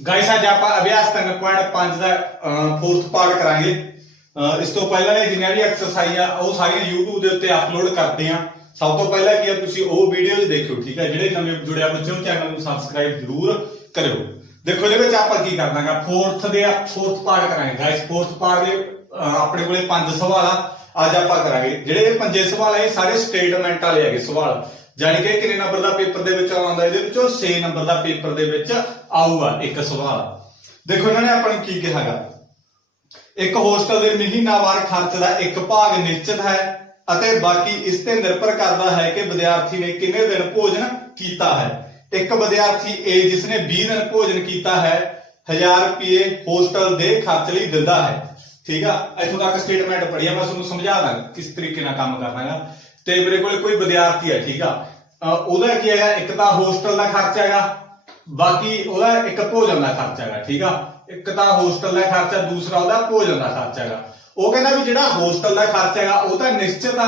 Guys आज आप अभ्यास 3.5 ਦਾ फोर्थ पार्ट करांगे। इस तो पहला जिन्हें भी एक्सरसाइज आ वो सारियां YouTube ਦੇ ਉੱਤੇ ਅਪਲੋਡ ਕਰਦੇ ਆ। ਸਭ ਤੋਂ ਪਹਿਲਾਂ ਕੀ ਆ ਤੁਸੀਂ ਉਹ ਵੀਡੀਓਜ਼ ਦੇਖਿਓ, ਠੀਕ ਹੈ। ਜਿਹੜੇ ਨਵੇਂ ਜੁੜਿਆ ਬੱਚੇ ਉਹ ਚੈਨਲ ਨੂੰ ਸਬਸਕ੍ਰਾਈਬ ਜ਼ਰੂਰ ਕਰਿਓ। ਦੇਖੋ ਇਹਦੇ ਵਿੱਚ ਆਪਾਂ ਕੀ ਕਰਨਾਗਾ, फोर्थ पार्ट करांगे गाइस। फोर्थ पार्ट ਦੇ ਆਪਣੇ ਕੋਲੇ 5 ਸਵਾਲ ਆ, ਅੱਜ ਆਪਾਂ ਕਰਾਂਗੇ। ਜਿਹੜੇ ਇਹ 5 ਸਵਾਲ ਆ ਇਹ ਸਾਰੇ ਸਟੇਟਮੈਂਟ ਵਾਲੇ ਹੈਗੇ ਸਵਾਲ, ਜਾਨੀ कि किन्ने नंबर का पेपर दे विच आउंदा, इहदे विचों 6 नंबर का पेपर दे विच आऊगा एक सवाल। देखो इन्होंने अपने की कहागा, एक होस्टल दे महीनावार खर्च का एक भाग निश्चित है अते बाकी इस ते निर्भर करता है कि विद्यार्थी ने किन्ने दिन भोजन कीता है। एक विद्यार्थी ए जिसने 20 दिन भोजन कीता है 1000 रुपये होस्टल दे खर्च लई दिंदा है। ठीक है, इत्थों तक स्टेटमेंट पढ़ी है, मैं तुहानूं समझा दा किस तरीके नाल काम करना है। ते मेरे को कोई विद्यार्थी है, ठीक है, ਉਹਦਾ ਕੀ ਹੈਗਾ, ਇੱਕ ਤਾਂ ਹੋਸਟਲ ਦਾ ਖਰਚਾ ਹੈਗਾ, ਬਾਕੀ ਉਹਦਾ ਇੱਕ ਭੋਜਨ ਦਾ ਖਰਚਾ ਹੈਗਾ। ਠੀਕ ਆ, ਇੱਕ ਤਾਂ ਹੋਸਟਲ ਦਾ ਖਰਚਾ, ਦੂਸਰਾ ਉਹਦਾ ਭੋਜਨ ਦਾ ਖਰਚਾ ਹੈਗਾ। ਉਹ ਕਹਿੰਦਾ ਵੀ ਜਿਹੜਾ ਹੋਸਟਲ ਦਾ ਖਰਚਾ ਹੈਗਾ ਉਹ ਤਾਂ ਨਿਸ਼ਚਿਤ ਆ,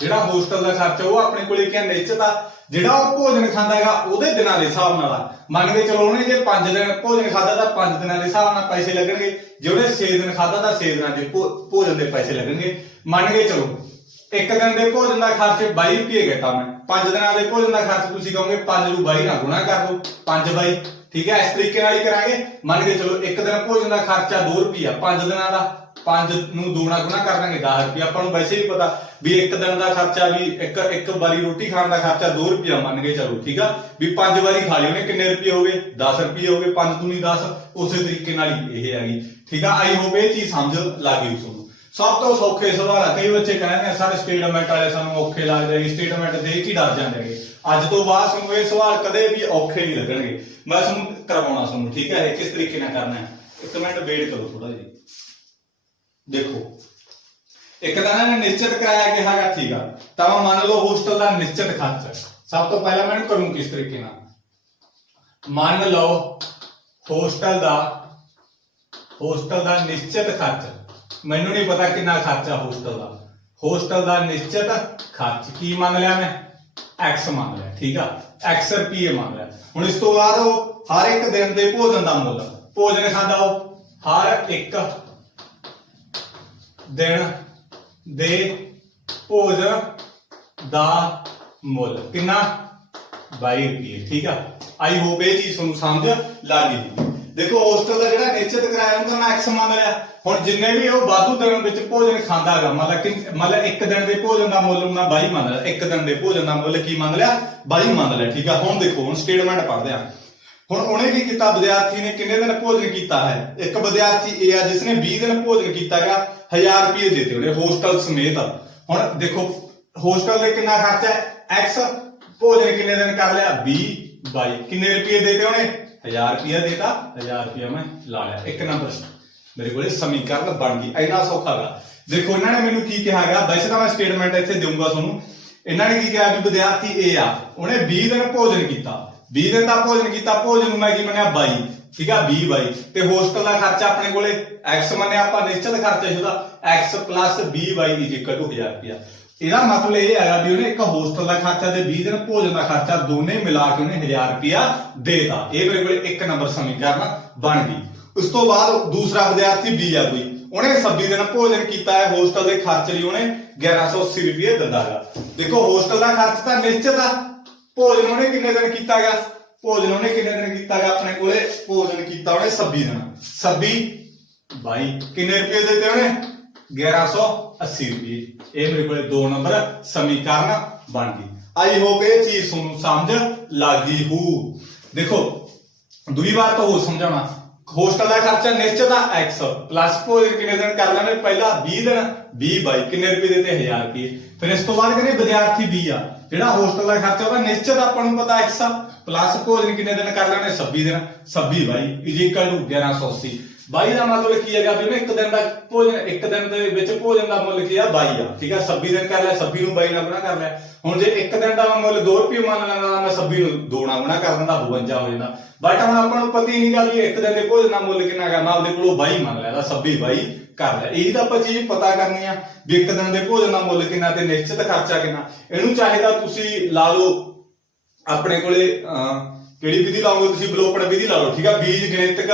ਜਿਹੜਾ ਹੋਸਟਲ ਦਾ ਖਰਚਾ ਉਹ ਆਪਣੇ ਕੋਲੇ ਕੀ ਨਿਸ਼ਚਿਤ ਆ। ਜਿਹੜਾ ਉਹ ਭੋਜਨ ਖਾਂਦਾ ਹੈਗਾ ਉਹਦੇ ਦਿਨਾਂ ਦੇ ਹਿਸਾਬ ਨਾਲ ਆ। ਮੰਨ ਕੇ ਚਲੋ ਉਹਨੇ ਜੇ 5 ਦਿਨ ਭੋਜਨ ਖਾਦਾ ਤਾਂ 5 ਦਿਨਾਂ ਦੇ ਹਿਸਾਬ ਨਾਲ ਪੈਸੇ ਲੱਗਣਗੇ, ਜੇ ਉਹਨੇ 6 ਦਿਨ ਖਾਦਾ ਤਾਂ 6 ਦਿਨਾਂ ਦੇ ਭੋਜਨ ਦੇ ਪੈਸੇ ਲੱਗਣਗੇ। ਮੰਨ ਕੇ ਚਲੋ एक दिन के भोजन का खर्च 22 रुपये कहता मैं, 5 दिनों के भोजन का खर्च तुम कहोगे 5 ਨੂੰ 22 ਨਾਲ गुणा कर दो, 5 22। ठीक है, इस तरीके नाल ही करांगे। मान के चलो एक दिन भोजन का खर्चा 2 रुपया, 5 दिनों का 5 ਨੂੰ 2 ਨਾਲ गुणा कर देंगे 10 रुपया। ਆਪਾਂ ਨੂੰ वैसे ही पता भी एक दिन का खर्चा भी एक बारी रोटी खाने का खर्चा 2 रुपया मान के चलो। ठीक है, भी 5 बारी खा ली उन्हें किन्ने रुपये हो गए, 10 रुपये हो गए, 5 दूनी 10। उस तरीके नाल ही ये हैगी। ठीक है, आई होप ये चीज समझ लग गई तुहानू। सब तो सौखे सवाल है, कई बच्चे कहते सर स्टेटमेंट वाले सानू औखे लगदे, स्टेटमेंट देख ही डर जाते हैं। अज तो बाद तुहानू ये सवाल कदे भी औखे नहीं लगणगे, मैं तुहानू करवाउणा तुहानू। ठीक है, किस तरीके नाल करना है, एक मिनट वेट करो थोड़ा जी। देखो एक तो इन्होंने निश्चित कराया कि हैगा, ठीक है, तो मान लो होस्टल का निश्चित खर्च। सब तो पहला मैं करूँ किस तरीके नाल, मान लो होस्टल का निश्चित खर्च, मैनू नहीं पता कितना खर्चा होस्टल का निश्चित खर्च की मान लिया मैं, एक्स मान लिया। ठीक है, एक्स रुपये मान लिया। हुण इस तो बाद हर एक दिन के भोजन का मुल, भोजन खादा हो हर एक दिन दे भोजन का मुल कितना, 22 रुपये। ठीक है, आई होप ये चीज तुहानू समझ लग गई। देखो होस्टल का जिहड़ा निश्चित कराया उनका मैं एक्स मान लिया। हुण जिन्ने भी वो वाधू दिन विच भोजन खांदा है, मतलब एक दिन के भोजन का मुल मैं 22 मान लिया। एक दिन के भोजन का मुल की मान लिया, 22 मान लिया। ठीक है, हुण देखो हुण स्टेटमेंट पढ़दे आ। हुण उहने की कीता, विद्यार्थी ने किन्ने दिन भोजन कीता है। एक विद्यार्थी ए है जिसने 20 दिन भोजन कीता है, 1000 रुपये देते उन्हें होस्टल समेत। हुण देखो होस्टल दे कितना खर्चा है, एक्स, भोजन किन्ने दिन कर लिया 20 22, किन्ने रुपये देते उन्हें 1000 रुपया देता, 1000 रुपया मैं ला लिया। एक नंबर मेरे को समीकरण बन गई, इन्ना सौखा गा। देखो इन्होंने मैनू की कहा गया, वैसे तो मैं स्टेटमेंट इत्थे दूंगा तुहानू। इन्होंने की कहा भी विद्यार्थी ए आ, उन्हें 20 दिन भोजन किया, 20 दिन का भोजन किया, भोजन मैं की मनिया 22। ठीक है, 20 22 ते होस्टल का खर्चा अपने कोले एक्स मनिया आपां निश्चित खर्चा सीगा, X plus 20 22 is equal to 1000 रुपया। ਇਹਦਾ मतलब ਇਹ ਹੈਗਾ ਵੀ ਉਹਨੇ ਇੱਕ ਹੋਸਟਲ ਦਾ ਖਰਚਾ ਤੇ 20 ਦਿਨ ਭੋਜਨ ਦਾ ਖਰਚਾ ਦੋਨੇ ਮਿਲਾ ਕੇ ਉਹਨੇ 1000 ਰੁਪਇਆ ਦੇਤਾ। ਇਹ ਮੇਰੇ ਕੋਲ ਇੱਕ ਨੰਬਰ ਸਮੀਕਰਨ ਬਣ ਗਈ। ਉਸ ਤੋਂ ਬਾਅਦ ਦੂਸਰਾ ਵਿਦਿਆਰਥੀ ਬੀ ਆ ਕੋਈ, ਉਹਨੇ 26 ਦਿਨ ਭੋਜਨ ਕੀਤਾ ਹੈ, ਹੋਸਟਲ ਦੇ ਖਰਚ ਲਈ ਉਹਨੇ 1180 ਰੁਪਏ ਦਿੰਦਾ ਹੈਗਾ। ਦੇਖੋ ਹੋਸਟਲ ਦਾ ਖਰਚ ਤਾਂ ਨਿਸ਼ਚਿਤ ਆ, ਭੋਜਨ ਉਹਨੇ ਕਿੰਨੇ ਦਿਨ ਕੀਤਾ ਹੈਗਾ, ਭੋਜਨ ਉਹਨੇ ਕਿੰਨੇ ਦਿਨ ਕੀਤਾ ਹੈਗਾ, ਆਪਣੇ ਕੋਲੇ ਭੋਜਨ ਕੀਤਾ ਉਹਨੇ 26 ਦਿਨ, 26 22 ਕਿੰਨੇ ਰੁਪਏ ਦਿੱਤੇ ਉਹਨੇ 1180 रुपये। ये मेरे को 2 नंबर समीकरण बन गई। आई होप ये चीज समझ लग गई हो। देखो दूसरी बार तो हो समझाना, होस्टल का खर्चा निश्चित है एक्स प्लस भोजन किन्ने दिन कर लेने, पहला 20 दिन 20 22 किन्ने रुपये देते 1000 रुपये। फिर इस तो बाद कहने विद्यार्थी बी आ, जिहड़ा होस्टल का खर्चा ਉਹਦਾ निश्चित ਆਪਾਂ ਨੂੰ पता एक्स प्लस भोजन किन्ने दिन कर लेने 26 दिन, 26 22 इज इक्वल टू 1180। 22 का मतलब की है भी एक दिन का भोजन, एक दिन के भोजन का मुल की 22 आ। ठीक है, 26 दिन कर लिया, 26 ਨੂੰ 22 ਨਾਲ ਗੁਣਾ ਕਰ ਲਿਆ। ਹੁਣ ਜੇ ਇੱਕ ਦਿਨ ਦਾ ਮੁੱਲ 2 ਰੁਪਏ ਮੰਨ ਲੈਣਾ, ਮੈਂ 26 ਨੂੰ 2 ਨਾਲ ਗੁਣਾ ਕਰ ਦਿੰਦਾ 52 ਹੋ ਜਾਂਦਾ। ਬਟ ਹੁਣ ਆਪਾਂ ਨੂੰ ਪਤਾ ਹੀ ਨਹੀਂ ਗਾ ਵੀ ਇੱਕ ਦਿਨ ਦੇ ਭੋਜਨ ਦਾ ਮੁੱਲ ਕਿੰਨਾ ਹੈਗਾ, ਮੈਂ ਆਪਦੇ ਕੋਲੋਂ 22 ਮੰਨ ਲਿਆ, 26 22 ਕਰ ਲਿਆ। ਇਹੀ ਤਾਂ ਆਪਾਂ ਚੀਜ਼ ਪਤਾ ਕਰਨੀ ਆ ਵੀ ਇੱਕ ਦਿਨ ਦੇ ਭੋਜਨ ਦਾ ਮੁੱਲ ਕਿੰਨਾ ਤੇ ਨਿਸ਼ਚਿਤ ਖਰਚਾ ਕਿੰਨਾ। ਇਹਨੂੰ ਚਾਹੀਦਾ ਤੁਸੀਂ ਲਾ ਲਓ ਆਪਣੇ ਕੋਲੇ ਕਿਹੜੀ ਵਿਧੀ ਲਾਓਗੇ ਤੁਸੀਂ? ਵਿਲੋਪਨ ਵਿਧੀ ਲਾ ਲਓ, ਠੀਕ ਆ। ਬੀਜ ਗਣਿਤਕ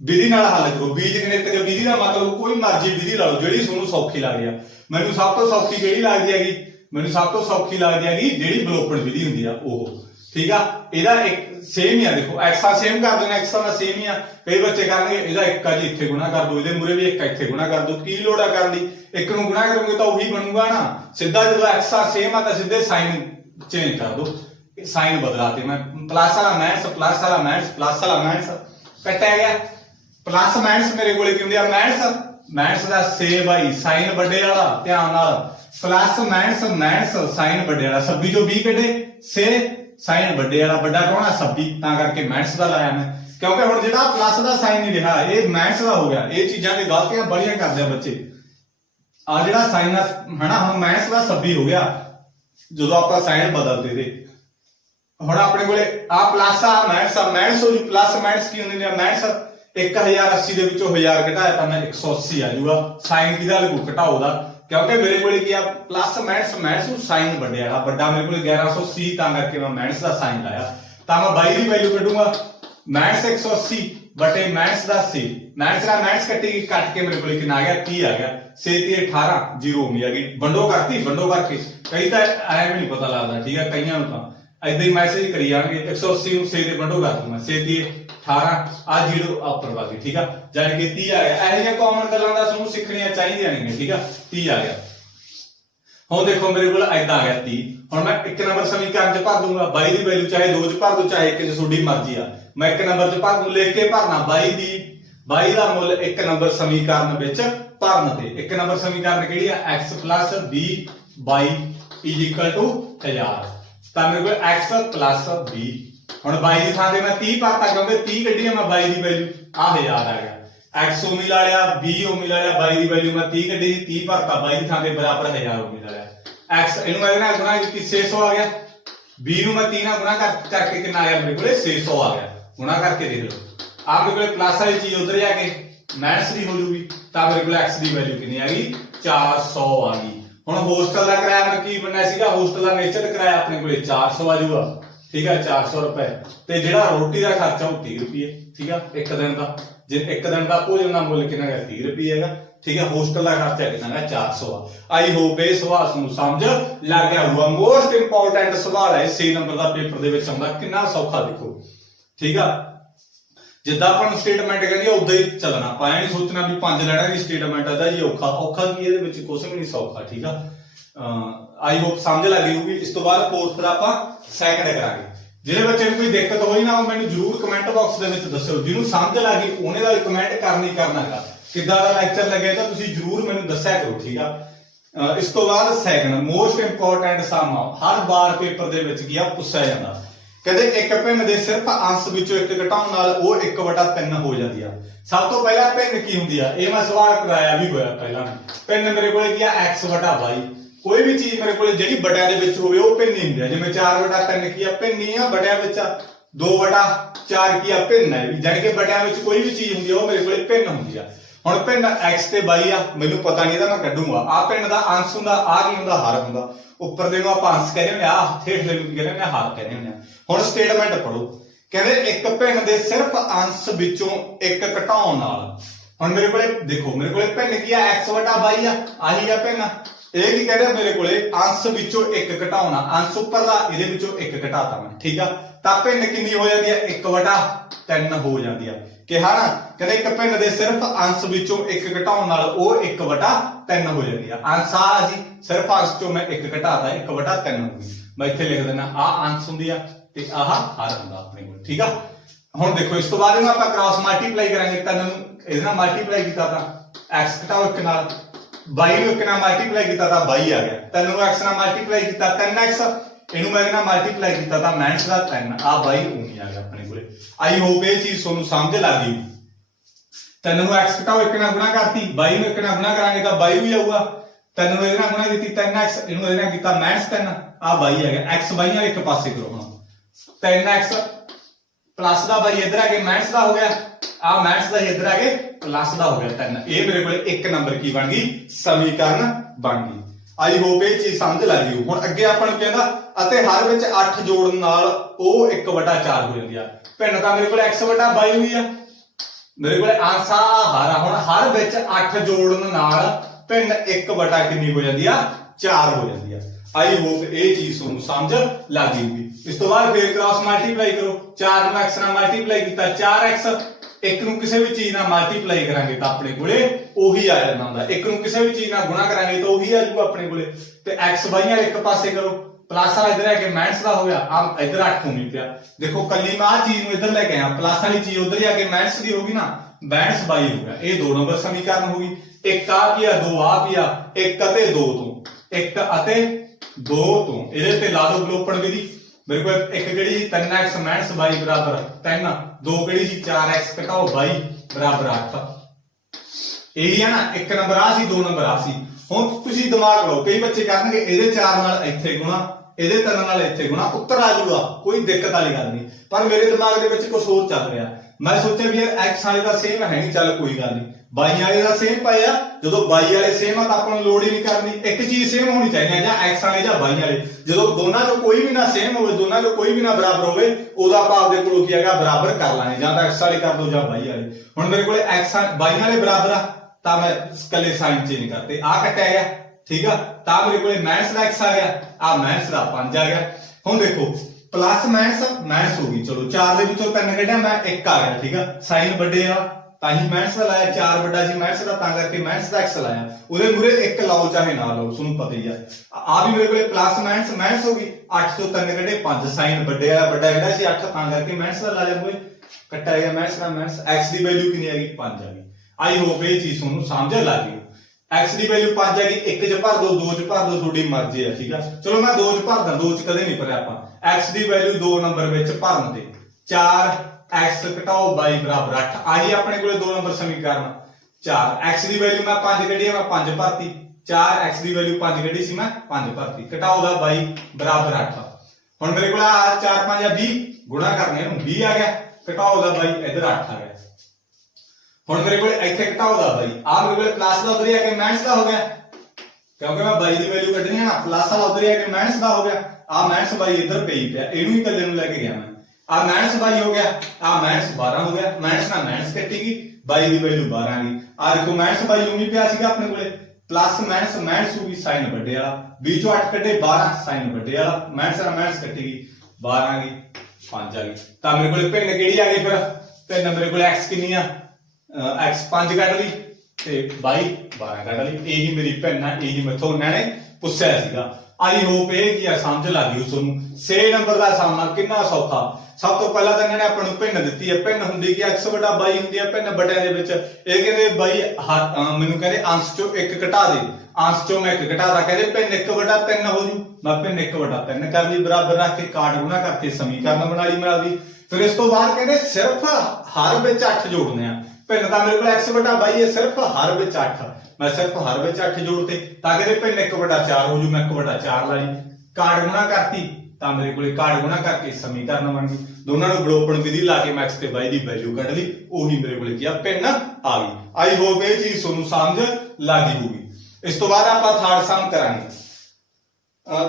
ਵਿਧੀ ਨਾਲ ਹੱਲ ਕਰੋ। ਬੀਜ ਗਣਿਤਕ ਵਿਧੀ ਦਾ ਮਤਲਬ ਕੋਈ ਮਰਜ਼ੀ ਵਿਧੀ ਲਾ ਲਓ ਜਿਹੜੀ ਤੁਹਾਨੂੰ ਸੌਖੀ ਲੱਗਦੀ ਆ। ਮੈਨੂੰ ਸਭ ਤੋਂ ਸੌਖੀ ਕਿਹੜੀ ਲੱਗਦੀ ਹੈਗੀ? ਮੈਨੂੰ ਸਭ ਤੋਂ ਸੌਖੀ ਲੱਗਦੀ ਹੈਗੀ ਜਿਹੜੀ ਵਿਲੋਪਨ ਵਿਧੀ ਹੁੰਦੀ ਆ ਉਹ, ਠੀਕ ਆ। ਇਹਦਾ ਇੱਕ ਸੇਮ ਹੀ ਆ, ਦੇਖੋ ਐਕਸਾਂ ਸੇਮ ਕਰ ਦੇਣਾ, ਐਕਸਾਂ ਦਾ ਸੇਮ ਹੀ ਆ। ਕਈ ਬੱਚੇ ਕਰਨਗੇ ਇਹਦਾ ਇੱਕ ਆ ਜੀ ਇੱਥੇ ਗੁਣਾ ਕਰ ਦੋ, ਇਹਦੇ ਮੂਰੇ ਵੀ ਇੱਕ ਇੱਥੇ ਗੁਣਾ ਕਰ ਦੋ, ਕੀ ਲੋੜ ਆ ਕਰਨ ਦੀ? ਇੱਕ ਨੂੰ ਗੁਣਾ ਕਰੋਗੇ ਤਾਂ ਉਹੀ ਬਣੂਗਾ ਨਾ ਸਿੱਧਾ। ਜਦੋਂ ਐਕਸਾਂ ਸੇਮ ਆ ਤਾਂ ਸਿੱਧੇ ਸਾਈਨ ਚੇਂਜ ਕਰ ਦੋ, ਸਾਈਨ ਬਦਲਾਤੇ ਮੈਂ। ਪਲੱਸ ਵਾਲਾ ਮਾਈਨਸ, ਪਲੱਸ ਵਾਲਾ ਮਾਈਨਸ, ਪਲੱਸ ਵਾਲਾ ਮਾਈਨਸ ਕੱਟਿਆ ਗਿਆ। ਪਲੱਸ ਮਾਈਨਸ ਮੇਰੇ ਕੋਲੇ ਕੀ ਹੁੰਦੀ ਆ? ਮਾਈਨਸ, ਮਾਈਨਸ ਦਾ ਸੇ ਬਾਈ ਸਾਈਨ ਵੱਡੇ ਵਾਲਾ, ਧਿਆਨ ਨਾਲ ਪਲੱਸ ਮਾਈਨਸ ਮਾਈਨਸ ਸਾਈਨ ਵੱਡੇ ਵਾਲਾ, 26 ਚੋਂ 20 ਕੱਢੇ ਸੇ ਸਾਈਨ ਵੱਡੇ ਵਾਲਾ, ਵੱਡਾ ਕੌਣ ਆ? 26, ਤਾਂ ਕਰਕੇ ਮਾਈਨਸ ਦਾ ਲਾਇਆ ਮੈਂ। ਕਿਉਂਕਿ ਹੁਣ ਜਿਹੜਾ ਪਲੱਸ ਦਾ ਸਾਈਨ ਨਹੀਂ ਰਿਹਾ ਇਹ ਮਾਈਨਸ ਦਾ ਹੋ ਗਿਆ। ਇਹ ਚੀਜ਼ਾਂ ਦੀ ਗਲਤੀਆਂ ਬੜੀਆਂ ਕਰਦੇ ਆ ਬੱਚੇ। ਆ ਜਿਹੜਾ ਸਾਈਨ ਆ ਹਨਾ, ਹੁਣ ਮਾਈਨਸ ਦਾ 26 ਹੋ ਗਿਆ ਜਦੋਂ ਆਪਾਂ ਸਾਈਨ ਬਦਲਦੇ ਤੇ। ਹੁਣ ਆਪਣੇ ਕੋਲੇ ਆ ਪਲੱਸ ਆ ਮਾਈਨਸ ਆ, ਮਾਈਨਸ ਹੋ ਜੂ ਪਲੱਸ ਮਾਈਨਸ ਕੀ ਹੁੰਦੇ ਨੇ? ਮਾਈਨਸ 1080 ਦੇ ਵਿੱਚੋਂ 1000 ਘਟਾਇਆ ਤਾਂ ਮੈਂ 180 ਆ ਜਾਊਗਾ। ਸਾਈਨ ਕਿਹਦਾ ਲੱਗੂ? ਘਟਾਓ ਦਾ। ਕਿਉਂਕਿ ਮੇਰੇ ਕੋਲੇ ਕੀ ਆ? ਪਲੱਸ ਮਾਈਨਸ, ਮਾਈਨਸ ਨੂੰ ਸਾਈਨ ਵੱਡੇ ਵਾਲਾ, ਵੱਡਾ ਮੇਰੇ ਕੋਲੇ 1180 ਤਾਂ ਕਰਕੇ ਮੈਂ ਮਾਈਨਸ ਦਾ ਸਾਈਨ ਲਾਇਆ। ਤਾਂ ਮੈਂ 22 ਦੀ ਵੈਲਿਊ ਕੱਢੂੰਗਾ, ਮਾਈਨਸ 180 ਬਟੇ ਮਾਈਨਸ ਦਾ ਸੀ। ਮਾਈਨਸ ਦਾ ਮਾਈਨਸ ਕੱਟ ਕੇ ਮੇਰੇ ਕੋਲੇ ਕਿੰਨਾ ਆ ਗਿਆ? 30 ਆ ਗਿਆ। 6 ਤੇ 18 0 ਹੋਣੀ ਆ ਗਈ। ਵੰਡੋ ਕਰਤੀ, ਵੰਡੋ ਕਰਕੇ ਕਈ ਤਾਂ ਐ ਵੀ ਨਹੀਂ ਪਤਾ ਲੱਗਦਾ, ਠੀਕ ਆ। ਕਈਆਂ ਨੂੰ ਤਾਂ ਏਦਾਂ ਹੀ ਮੈਸੇਜ ਕਰੀ ਜਾਣਗੇ। 180 ਨੂੰ 6 ਤੇ ਵੰਡੋ ਕਰ ਦੂੰਗਾ, 6 ਤੇ 18 ਆ 0 ਉੱਪਰ ਵਾਗੀ, ਠੀਕ ਆ। ਜਾਨੀ ਕਿ 30 ਆ ਗਿਆ। ਇਹੋ ਜਿਹੀਆਂ ਕਾਮਨ ਗੱਲਾਂ ਦਾ ਤੁਹਾਨੂੰ ਸਿੱਖਣੀਆਂ ਚਾਹੀਦੀਆਂ ਨੇ, ਠੀਕ ਆ। 30 ਆ ਗਿਆ। ਹੁਣ ਦੇਖੋ ਮੇਰੇ ਕੋਲ ਏਦਾਂ ਆ ਗਿਆ 30। ਹੁਣ ਮੈਂ ਇੱਕ ਨੰਬਰ ਸਮੀਕਰਨ ਚ ਭਰ ਦੂੰਗਾ। 22 ਦੀ ਵੈਲਿਊ ਚਾਹੇ 2 ਚ ਭਰ ਦੋ ਚਾਹੇ 1 ਚ, ਤੁਹਾਡੀ ਮਰਜ਼ੀ ਆ। ਮੈਂ ਇੱਕ ਨੰਬਰ ਚ ਭਰ ਦੂੰ, ਲਿਖ ਕੇ ਭਰਨਾ 22 ਦਾ ਮੁੱਲ ਇੱਕ ਨੰਬਰ ਸਮੀਕਰਨ ਵਿੱਚ ਭਰਨ ਤੇ। ਇੱਕ ਨੰਬਰ ਸਮੀਕਰਨ ਕਿਹੜੀ ਆ? x + b y = 1000। ਤਾਂ ਮੇਰੇ ਕੋਲ x + b। ਹੁਣ 22 ਦੀ ਥਾਂ ਤੇ ਮੈਂ 30 ਭਰਤਾ ਕਿਉਂਕਿ 30 ਕੱਢੀ ਆ ਮੈਂ 22 ਦੀ ਵੈਲਿਊ, ਆ 1000 ਆ ਗਿਆ। x ਓਮੀ ਲਾ ਲਿਆ, b ਓਮੀ ਲਾ ਲਿਆ, 22 ਦੀ ਵੈਲਿਊ ਮੈਂ 30 ਕੱਢੀ ਸੀ, 30 ਭਰਤਾ 22 ਦੀ ਥਾਂ ਤੇ ਬਰਾਬਰ 1000 ਓਮੀ ਲਾ ਲਿਆ। x ਇਹਨੂੰ ਮੈਂ ਇਹਦੇ ਨਾਲ ਗੁਣਾ ਕੀਤੀ 600 ਆ ਗਿਆ। b ਨੂੰ ਮੈਂ 3 ਨਾਲ ਗੁਣਾ ਕਰਕੇ ਕਿੰਨਾ ਆ ਗਿਆ? ਮੇਰੇ ਕੋਲੇ 600 ਆ ਗਿਆ। ਗੁਣਾ ਕਰਕੇ ਦੇਖ ਲਓ, ਆ ਮੇਰੇ ਕੋਲੇ ਪਲੱਸ ਵਾਲੀ ਚੀਜ਼ ਉਧਰ ਜਾ ਕੇ ਮਾਈਨਸ ਦੀ ਹੋ ਜੂਗੀ। ਤਾਂ ਮੇਰੇ ਕੋਲ x ਦੀ ਵੈਲਿਊ ਕਿੰਨੀ ਆ ਗਈ? 400 ਆ ਗਈ। ਹੁਣ ਹੋਸਟਲ ਦਾ ਕਿਰਾਇਆ ਮੈਂ ਕੀ ਬਣਨਾ ਸੀਗਾ? ਹੋਸਟਲ ਦਾ ਨਿਸ਼ਚਿਤ ਕਿਰਾਇਆ ਆਪਣੇ ਕੋਲੇ 400 ਆ ਜਾਊਗਾ, ਠੀਕ ਆ। 400 ਰੁਪਏ ਤੇ ਜਿਹੜਾ ਰੋਟੀ ਦਾ ਖਰਚਾ ਉਹ 30 ਰੁਪਏ, ਠੀਕ ਆ। ਇੱਕ ਦਿਨ ਦਾ, ਜੇ ਇੱਕ ਦਿਨ ਦਾ ਭੋਜਨ ਦਾ ਮੁੱਲ ਕਿੰਨਾ ਹੈ? 30 ਰੁਪਏ ਹੈਗਾ, ਠੀਕ ਆ। ਹੋਸਟਲ ਦਾ ਖਰਚਾ ਕਿੰਨਾ ਹੈ? 400 ਆ। ਆਈ ਹੋਪ ਇਹ ਸਵਾਲ ਤੁਹਾਨੂੰ ਸਮਝ ਲੱਗ ਗਿਆ ਹੋਊਗਾ। ਮੋਸਟ ਇੰਪੋਰਟੈਂਟ ਸਵਾਲ ਹੈ 6 ਨੰਬਰ ਦਾ ਪੇਪਰ ਦੇ ਵਿੱਚ ਆਉਂਦਾ। ਕਿੰਨਾ ਸੌਖਾ ਦੇਖੋ, ਠੀਕ ਆ। ਜਿੱਦਾਂ ਆਪਾਂ ਨੂੰ ਸਟੇਟਮੈਂਟ ਕਹਿੰਦੀ ਆ ਉਦਾਂ ਹੀ ਚੱਲਣਾ। ਆਪਾਂ ਐ ਨਹੀਂ ਸੋਚਣਾ ਵੀ 5 ਲੈਣਾ ਦੀ ਸਟੇਟਮੈਂਟ ਆਦਾ ਜੀ ਔਖਾ ਕੀ? ਇਹਦੇ ਵਿੱਚ ਕੁਝ ਵੀ ਨਹੀਂ ਸੌਖਾ, ਠੀਕ ਆ। ਆਈ ਹੋਪ ਸਮਝ ਲੱਗ ਗਈ ਹੋਊਗੀ। ਇਸ ਤੋਂ ਬਾਅਦ ਫੋਰਥ ਦਾ ਆਪਾਂ ਸੈਕੰਡ ਕਰਾਂਗੇ। ਜਿਹੜੇ ਬੱਚੇ ਨੂੰ ਕੋਈ ਦਿੱਕਤ ਹੋਈ ਨਾ ਉਹ ਮੈਨੂੰ ਜਰੂਰ ਕਮੈਂਟ ਬਾਕਸ ਦੇ ਵਿੱਚ ਦੱਸਿਓ। ਜਿਹਨੂੰ ਸਮਝ ਲੱਗ ਗਈ ਉਹਨੇ ਦਾ ਕਮੈਂਟ ਕਰਨਾ ਹੈਗਾ। ਕਿੱਦਾਂ ਦਾ ਲੈਕਚਰ ਲੱਗਿਆ ਤਾਂ ਤੁਸੀਂ ਜਰੂਰ ਮੈਨੂੰ ਦੱਸਿਆ ਕਰੋ, ਠੀਕ ਆ। ਇਸ ਤੋਂ ਬਾਅਦ ਸੈਕੰਡ ਮੋਸਟ ਇੰਪੋਰਟੈਂਟ ਸਮ ਹਰ ਵਾਰ ਪੇਪਰ ਦੇ ਵਿੱਚ ਕੀ ਆ ਪੁੱਛਿਆ ਜਾਂਦਾ। ਕਹਿੰਦੇ ਇੱਕ ਭਿੰਨ ਦੇ ਸਿਰਫ ਅੰਸ਼ ਵਿੱਚੋਂ ਇੱਕ ਘਟਾਉਣ ਨਾਲ ਉਹ 1/3 ਹੋ ਜਾਂਦੀ ਆ। ਸਭ ਤੋਂ ਪਹਿਲਾਂ ਭਿੰਨ ਕੀ ਹੁੰਦੀ ਆ? ਇਹ ਮੈਂ ਸਵਾਲ ਕਰਾਇਆ ਵੀ ਹੋਇਆ ਪਹਿਲਾਂ। ਭਿੰਨ ਮੇਰੇ ਕੋਲੇ ਕੀ ਆ? x/y। ਕੋਈ ਵੀ ਚੀਜ਼ ਮੇਰੇ ਕੋਲੇ ਜਿਹੜੀ ਬਟਿਆਂ ਦੇ ਵਿੱਚ ਹੋਵੇ ਉਹ ਭਿੰਨ ਹੁੰਦੀ ਆ। ਜਿਵੇਂ 4/3 ਕੀ ਆ? ਭਿੰਨ ਆ। ਬਟਿਆਂ ਵਿੱਚ 2/4 ਕੀ ਆ? ਭਿੰਨ ਹੈ। ਜਾਨੀ ਕਿ ਬਟਿਆਂ ਵਿੱਚ ਕੋਈ ਵੀ ਚੀਜ਼ ਹੁੰਦੀ ਆ ਉਹ ਮੇਰੇ ਕੋਲੇ ਭਿੰਨ ਹੁੰਦੀ ਆ। ਹੁਣ ਭਿੰਨ x ਤੇ y ਆ, ਮੈਨੂੰ ਪਤਾ ਨਹੀਂ ਇਹਦਾ ਮੈਂ ਕੱਢੂੰਗਾ। ਆ ਭਿੰਨ ਦਾ ਅੰਸ਼ ਹੁੰਦਾ, ਆ ਕੀ ਹੁੰਦਾ? ਹਰ ਹੁੰਦਾ। ਉੱਪਰ ਦੇ ਨੂੰ ਆਪਾਂ ਅੰਸ਼ ਕਹਿੰਦੇ ਹੁੰਦੇ ਆ, ਹੇਠਲੇ ਨੂੰ ਕੀ ਕਹਿੰਦੇ ਹੁੰਦੇ ਆ? ਹਰ ਕਹਿੰਦੇ ਹੁੰਦੇ ਆ। ਹੁਣ ਸਟੇਟਮੈਂਟ ਪੜੋ। ਕਹਿੰਦੇ ਇੱਕ ਭਿੰਨ ਦੇ ਸਿਰਫ ਅੰਸ਼ ਵਿੱਚੋਂ ਇੱਕ ਘਟਾਉਣ ਨਾਲ। ਹੁਣ ਮੇਰੇ ਕੋਲੇ ਦੇਖੋ, ਮੇਰੇ ਕੋਲੇ ਭਿੰਨ ਕੀ ਆ? x/y ਆ, ਆਹੀ ਆ ਭਿੰਨ। ਇਹ ਕੀ ਕਹਿੰਦੇ ਮੇਰੇ ਕੋਲੇ? ਅੰਸ਼ ਵਿੱਚੋਂ ਇੱਕ ਘਟਾਉਣਾ। ਅੰਸ਼ ਉੱਪਰ ਦਾ, ਇਹਦੇ ਵਿੱਚੋਂ ਇੱਕ ਘਟਾਤਾ ਮੈਂ, ਠੀਕ ਆ। ਤਾਂ ਭਿੰਨ ਕਿੰਨੀ ਹੋ ਜਾਂਦੀ ਆ? 1/3 ਹੋ ਜਾਂਦੀ ਆ। ਕਿਹਾ ਨਾ, ਕਹਿੰਦੇ ਇੱਕ ਭਿੰਨ ਦੇ ਸਿਰਫ ਅੰਸ਼ ਵਿੱਚੋਂ ਇੱਕ ਘਟਾਉਣ ਨਾਲ ਉਹ 1/3 ਹੋ ਜਾਂਦੀ ਆ। ਅੰਸ਼ ਆ ਜੀ, ਸਿਰਫ ਅੰਸ਼ ਚੋਂ ਮੈਂ ਇੱਕ ਘਟਾਤਾ, 1/3 ਹੋ ਗਈ। ਮੈਂ ਇੱਥੇ ਲਿਖ ਦਿੰਦਾ ਆ ਅੰਸ਼ ਹੁੰਦੀ ਆ ਤੇ ਆਹ ਹਰ ਹੁੰਦਾ ਆਪਣੇ ਕੋਲ, ਠੀਕ ਆ। ਹੁਣ ਦੇਖੋ ਇਸ ਤੋਂ ਬਾਅਦ ਇਹਨੂੰ ਆਪਾਂ ਕ੍ਰਾਸ ਮਲਟੀਪਲਾਈ ਕਰਾਂਗੇ। 3 ਨੂੰ ਇਹਦੇ ਨਾਲ ਮਲਟੀਪਲਾਈ ਕੀਤਾ ਤਾਂ x ਘਟਾਓ 1 ਨਾਲ, 22 ਨੂੰ 1 ਨਾਲ ਮਲਟੀਪਲਾਈ ਕੀਤਾ ਤਾਂ 22 ਆ ਗਿਆ। 3 ਨੂੰ x ਨਾਲ ਮਲਟੀਪਲਾਈ ਕੀਤਾ 3x, ਇਹਨੂੰ ਮੈਂ ਇਹਦੇ ਨਾਲ ਮਲਟੀਪਲਾਈ ਕੀਤਾ ਤਾਂ ਮਾਈਨਸ ਦਾ 3 ਆ 22 ਉਮੀ ਆ ਗਿਆ ਆਪਣੇ ਕੋਲੇ। ਆਈ ਹੋਪ ਇਹ ਚੀਜ਼ ਤੁਹਾਨੂੰ ਸਮਝ ਲੱਗ ਗਈ। 3 ਨੂੰ x ਘਟਾਓ 1 ਨਾਲ ਗੁਣਾ ਕਰਤੀ, 22 ਨੂੰ 1 ਨਾਲ ਗੁਣਾ ਕਰਾਂਗੇ ਤਾਂ 22 ਵੀ ਆਊਗਾ। 3 ਨੂੰ ਇਹਦੇ ਨਾਲ ਗੁਣਾ ਕੀਤੀ 3x, ਇਹਨੂੰ ਇਹਦੇ ਨਾਲ ਕੀਤਾ ਮਾਈਨਸ 3 ਆ 22 ਆ ਗਿਆ। x 22 ਨਾਲ ਇੱਕ ਪਾਸੇ ਕਰੋ। ਹੁਣ 3x ਪਲੱਸ ਦਾ 22 ਇੱਧਰ ਆ ਕੇ ਮਾਈਨਸ ਦਾ ਹੋ ਗਿਆ, ਆ ਮਾਈਨਸ ਦਾ ਇੱਧਰ ਆ ਕੇ ਪਲੱਸ ਦਾ ਹੋ ਗਿਆ 3। ਇਹ ਮੇਰੇ ਕੋਲ ਇੱਕ ਨੰਬਰ ਕੀ ਬਣ ਗਈ? ਸਮੀਕਰਨ ਬਣ ਗਈ। आई होप ये चीज समझ लग गई। हुण अगे आपां नूं कहंदा ਅਤੇ हर विच 8 जोड़न नाल ਉਹ 1/4 हो जाती है। भिन्न तां मेरे कोल x/22 हुई आ, मेरे को आंसर हारा हुण हर विच 8 जोड़न नाल भिन्न 1 कितनी हो जाती है 4 हो जाती है। आई होप ये चीज तुहानूं समझ लग गई होगी। इस तो बाद फिर क्रॉस मल्टीप्लाई करो, 4 नूं x नाल मल्टीप्लाई कीता 4x, एक नूं किसी भी चीज नाल मल्टीप्लाई करांगे तां अपने कोले ओही आ जांदा हुंदा, एक नूं किसी भी चीज नाल गुणा करांगे तां ओही आ जाऊगा अपने कोले। ते x y एक पासे करो, प्लस वाला इधर है माइनस का हो गया, आप इधर 8 होनी पिया। देखो कली मैं चीज नूं इधर लेके आया, प्लस वाली चीज उधर जाके माइनस दी होगी ना, माइनस 22 हो गया। ये 2 नंबर समीकरण होगी। एक आ पिया 2 आ पिया, एक अते 2 तो, एक अते 2 तो इहदे ते ला दो विलोपन विधि। मेरे को एक केड़ी सी 3x माइनस 22 बराबर 3, 2 केड़ी सी 4x घटाओ 22 बराबर 8। यही है ना, एक नंबर आ सी 2 नंबर आ सी। हुण तुसीं दिमाग लाओ, कई बच्चे करनगे इहदे 4 नाल इत्थे गुणा, ਇਹਦੇ 3 ਨਾਲ ਇੱਥੇ ਗੁਣਾ, ਉੱਤਰ ਆ ਜਾਊਗਾ, ਕੋਈ ਦਿੱਕਤ ਵਾਲੀ ਗੱਲ ਨਹੀਂ। ਪਰ ਮੇਰੇ ਦਿਮਾਗ ਦੇ ਵਿੱਚ ਕੁਝ ਹੋਰ ਚੱਲ ਰਿਹਾ। ਮੈਂ ਸੋਚਿਆ ਵੀ ਯਾਰ x ਵਾਲੇ ਦਾ ਸੇਮ ਹੈ ਨਹੀਂ, ਚੱਲ ਕੋਈ ਗੱਲ ਨਹੀਂ, y ਵਾਲੇ ਦਾ ਸੇਮ ਪਏ ਆ। ਜਦੋਂ y ਵਾਲੇ ਸੇਮ ਆ ਤਾਂ ਆਪਾਂ ਨੂੰ ਲੋੜ ਹੀ ਨਹੀਂ ਕਰਨੀ, ਇੱਕ ਚੀਜ਼ ਸੇਮ ਹੋਣੀ ਚਾਹੀਦੀ ਹੈ, ਜਾਂ x ਵਾਲੇ ਜਾਂ y ਵਾਲੇ। ਜਦੋਂ ਦੋਨਾਂ ਚੋਂ ਕੋਈ ਵੀ ਨਾ ਸੇਮ ਹੋਵੇ, ਦੋਨਾਂ ਚੋਂ ਕੋਈ ਵੀ ਨਾ ਬਰਾਬਰ ਹੋਵੇ, ਉਹਦਾ ਆਪਾਂ ਆਪਦੇ ਕੋਲੋਂ ਕੀ ਹੈਗਾ ਬਰਾਬਰ ਕਰ ਲਾਂਗੇ, ਜਾਂ ਤਾਂ x ਵਾਲੇ ਕਰ ਦੋ ਜਾਂ y ਵਾਲੇ। ਹੁਣ ਮੇਰੇ ਕੋਲੇ x y ਵਾਲੇ ਬਰਾਬਰ ਆ ਤਾਂ ਮੈਂ ਇਕੱਲੇ ਸਾਈਨ ਚੇਂਜ ਕਰਤੇ, ਆ ਕੱਟਿਆ ਗਿਆ, ठीक है। ता मेरे को माइनस का x आ गया, आ माइनस का 5 आ गया। हुण देखो प्लस माइनस माइनस हो गई, चलो 4 दे विचों 3 कढिया, मैं 1 आ गया, ठीक है। साइन बड़े आ तां ही माइनस का लाया, 4 बड़ा सी माइनस का, तां करके माइनस का x लाया। उहदे मूरे 1 लाओ चाहे ना लाओ, तुहानूं पता ही है। आ भी मेरे को प्लस माइनस माइनस हो गई, 8 तो 3 कढे 5, साइन बड़े आ बड़ा जिहड़ा सी 8, तां करके माइनस का ला जाओगे, कट्टा गया माइनस का माइनस। x दी वैल्यू कितनी आ गई 5 आ गई। आई होप ये चीज तुहानूं समझ लग गई। x की वैल्यू 5 है, 1 च भर दो, 2 च भर दो, थोड़ी मर्जी है, ठीक है। चलो मैं 2 च भरदा, 2 च कदे नहीं भरिया आपां। x की वैल्यू 2 नंबर विच भरन दे, 4x घटाओ y बराबर 8 आई अपने कोले 2 नंबर समीकरण। 4x की वैल्यू मैं 5 कढी, मैं 5 भरती, 4x की वैल्यू 5 कढी सी, मैं 5 भरती, घटाओ दा y बराबर 8। हुण मेरे कोल 4 5 20 गुणा करने नूं 20 आ गया, घटाओ दा y इधर 8 आ गया। हुण मेरे को इत्थे घटाओ दा बाई, आ मेरे को प्लस दा उधर आके माइनस दा हो गया, क्योंकि मैं बाई दी वैल्यू कढनी है ना, प्लस वाला उधर आके माइनस दा हो गया। आ माइनस बाई इधर पई पिया, इहनूं ही कल्ले नूं लेके गया मैं। आ माइनस बाई हो गया, आ माइनस 12 हो गया, माइनस ना माइनस कटेगी, बाई दी वैल्यू 12 आ गई। आ देखो माइनस बाई यूं ही पिया सीगा अपने कोले, प्लस माइनस माइनस होगी, साइन बड़े वाला, 20 चों 8 कटे 12, साइन बड़े वाला, माइनस ना माइनस कटेगी, 12 आ गई, 5 आ गई। तां मेरे कोले भिन्न किहड़ी आ गई, फिर भिन्न मेरे कोले x कितनी आ, x 5 कढ ली ते y 12 कढ ली। यही मेरी भिन्न है, यही मैथों उन्होंने पुछया सीगा। आई होप ये की समझ लग गई तुहानूं। 6 नंबर का सामना कितना सौखा। सब तो पहला तो इन्होंने आपां नूं भिन्न दित्ती है, भिन्न हुंदी कि x बटा y हुंदी है, भिन्न बटियां दे विच ये कहंदे y मैनूं कहंदे अंश चों 1 घटा दे, अंश चों मैं 1 घटादा, कहंदे भिन्न 1/3 हो जू, मैं भिन्न 1/3 कर ली, बराबर रख के काट गुणा करके समीकरण बना ली मैं दी। फिर इस तो बाद कहंदे सिर्फ हर विच 8 जोड़ने आ, भिन्न तां मेरे कोल x बटा y है, सिर्फ हर विच 8, मैं सिर्फ हर विच 8 जोड़ते तां कहंदे भिन्न 1/4 हो जू, मैं 1/4 लाई, काट गुणा करती तां मेरे कोल काट गुणा करके समीकरण बन गई। दोनों नूं विलोपन विधि ला के मैं x ते y दी वैल्यू कढ ली, ओही मेरे कोल किया भिन्न आ गई। आई होप ये चीज तुहानूं समझ लग गई होगी। इस तो बाद आपां थर्ड सम करांगे।